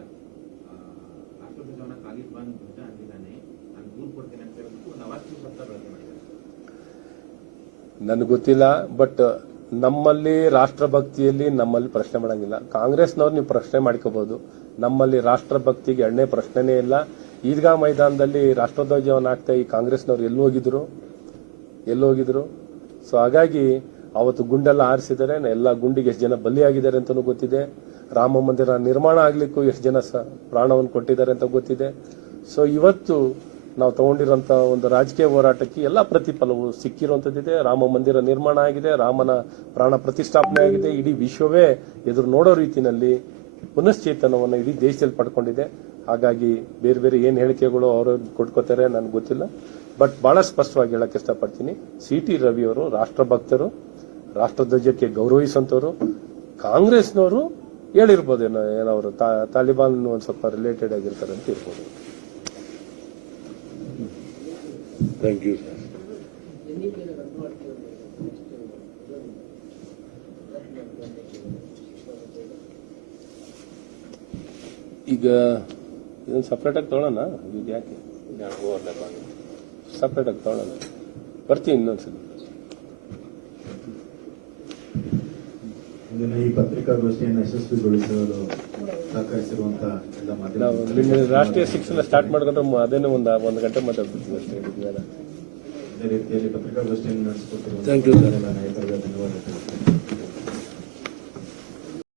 ರಾಷ್ಟ್ರಧ್ವಜವನ್ನು ತಾಲಿಬಾನ್ ಧ್ವಜ ಅಂತಿದ್ದಾನೆ, ನಾನು ದೂರು ಕೊಡ್ತೇನೆ ಅಂತ ಹೇಳ್ಬಿಟ್ಟು ಒಂದು ಅವಾಚ್ಯ ಶಬ್ದ ಬಳಕೆ ಮಾಡಿದ್ದಾರೆ. ನನಗೆ ಗೊತ್ತಿಲ್ಲ, ಬಟ್ ನಮ್ಮಲ್ಲಿ ರಾಷ್ಟ್ರಭಕ್ತಿಯಲ್ಲಿ ನಮ್ಮಲ್ಲಿ ಪ್ರಶ್ನೆ ಮಾಡಂಗಿಲ್ಲ. ಕಾಂಗ್ರೆಸ್ನವ್ರು ನೀವು ಪ್ರಶ್ನೆ ಮಾಡ್ಕೋಬಹುದು, ನಮ್ಮಲ್ಲಿ ರಾಷ್ಟ್ರಭಕ್ತಿಗೆ ಎಣ್ಣೆ ಪ್ರಶ್ನೆನೇ ಇಲ್ಲ. ಈದ್ಗಾ ಮೈದಾನದಲ್ಲಿ ರಾಷ್ಟ್ರಧ್ವಜವನ್ನು ಹಾಕ್ತಾ ಈ ಕಾಂಗ್ರೆಸ್ನವ್ರು ಎಲ್ಲೋಗಿದ್ರು? ಸೊ ಹಾಗಾಗಿ ಅವತ್ತು ಗುಂಡೆಲ್ಲ ಆರಿಸಿದ್ದಾರೆ. ಎಲ್ಲ ಗುಂಡಿಗೆ ಎಷ್ಟು ಜನ ಬಲಿಯಾಗಿದ್ದಾರೆ ಅಂತಲೂ ಗೊತ್ತಿದೆ. ರಾಮ ಮಂದಿರ ನಿರ್ಮಾಣ ಆಗ್ಲಿಕ್ಕೂ ಎಷ್ಟು ಜನ ಪ್ರಾಣವನ್ನು ಕೊಟ್ಟಿದ್ದಾರೆ ಅಂತ ಗೊತ್ತಿದೆ. ಸೊ ಇವತ್ತು ನಾವು ತಗೊಂಡಿರೋಂಥ ಒಂದು ರಾಜಕೀಯ ಹೋರಾಟಕ್ಕೆ ಎಲ್ಲ ಪ್ರತಿಫಲವು ಸಿಕ್ಕಿರುವಂತದ್ದಿದೆ. ರಾಮ ಮಂದಿರ ನಿರ್ಮಾಣ ಆಗಿದೆ, ರಾಮನ ಪ್ರಾಣ ಪ್ರತಿಷ್ಠಾಪನೆ ಆಗಿದೆ. ಇಡೀ ವಿಶ್ವವೇ ಎದುರು ನೋಡೋ ರೀತಿಯಲ್ಲಿ ಪುನಶ್ಚೇತನವನ್ನು ಇಡೀ ದೇಶದಲ್ಲಿ ಪಡ್ಕೊಂಡಿದೆ. ಹಾಗಾಗಿ ಬೇರೆ ಬೇರೆ ಏನ್ ಹೇಳಿಕೆಗಳು ಅವರು ಕೊಟ್ಕೋತಾರೆ ನನಗೆ ಗೊತ್ತಿಲ್ಲ. ಬಟ್ ಬಹಳ ಸ್ಪಷ್ಟವಾಗಿ ಹೇಳಕ್ ಇಷ್ಟಪಡ್ತೀನಿ, CT ರವಿ ಅವರು ರಾಷ್ಟ್ರಭಕ್ತರು, ರಾಷ್ಟ್ರಧ್ವಜಕ್ಕೆ ಗೌರವಿಸುವಂತವರು. ಕಾಂಗ್ರೆಸ್ನವರು ಹೇಳಿರ್ಬೋದು ಏನವರು ತಾಲಿಬಾನ್ ಒಂದು ಸ್ವಲ್ಪ ರಿಲೇಟೆಡ್ ಆಗಿರ್ತಾರೆ ಅಂತ ಇರ್ಬೋದು. Thank you. ಈಗ ಇದನ್ನು ಸಪ್ರೇಟಾಗಿ ತೊಗೊಳ್ಳೋಣ, ಈಗ ಯಾಕೆ ಸಪ್ರೇಟಾಗಿ ತೊಗೊಳ್ಳೋಣ, ಬರ್ತೀನಿ ಇನ್ನೊಂದ್ಸಲ. ಇಂದಿನ ಈ ಪತ್ರಿಕಾಗೋಷ್ಠಿಯನ್ನು ಯಶಸ್ವಿಗೊಳಿಸಲು ಸಹಕರಿಸಿರುವಂತಹ ಎಲ್ಲ ನಾವು ಮಾಧ್ಯಮ ರಾಷ್ಟ್ರೀಯ ಶಿಕ್ಷಣ ಸ್ಟಾರ್ಟ್ ಮಾಡ್ಕೊಂಡ್ರೆ ಅದೇನೋ ಒಂದು ಗಂಟೆ ಮಾತಾಡ್ಬಿಡ್ತೀವಿ ಅಷ್ಟೇ. ಇದೇ ರೀತಿಯಲ್ಲಿ ಪತ್ರಿಕಾಗೋಷ್ಠಿಯನ್ನು ನಡೆಸಿಕೊಟ್ಟಿರುವ Thank you, sir. ಎಲ್ಲ ನಾಯಕರಿಗೆ ಧನ್ಯವಾದಗಳು.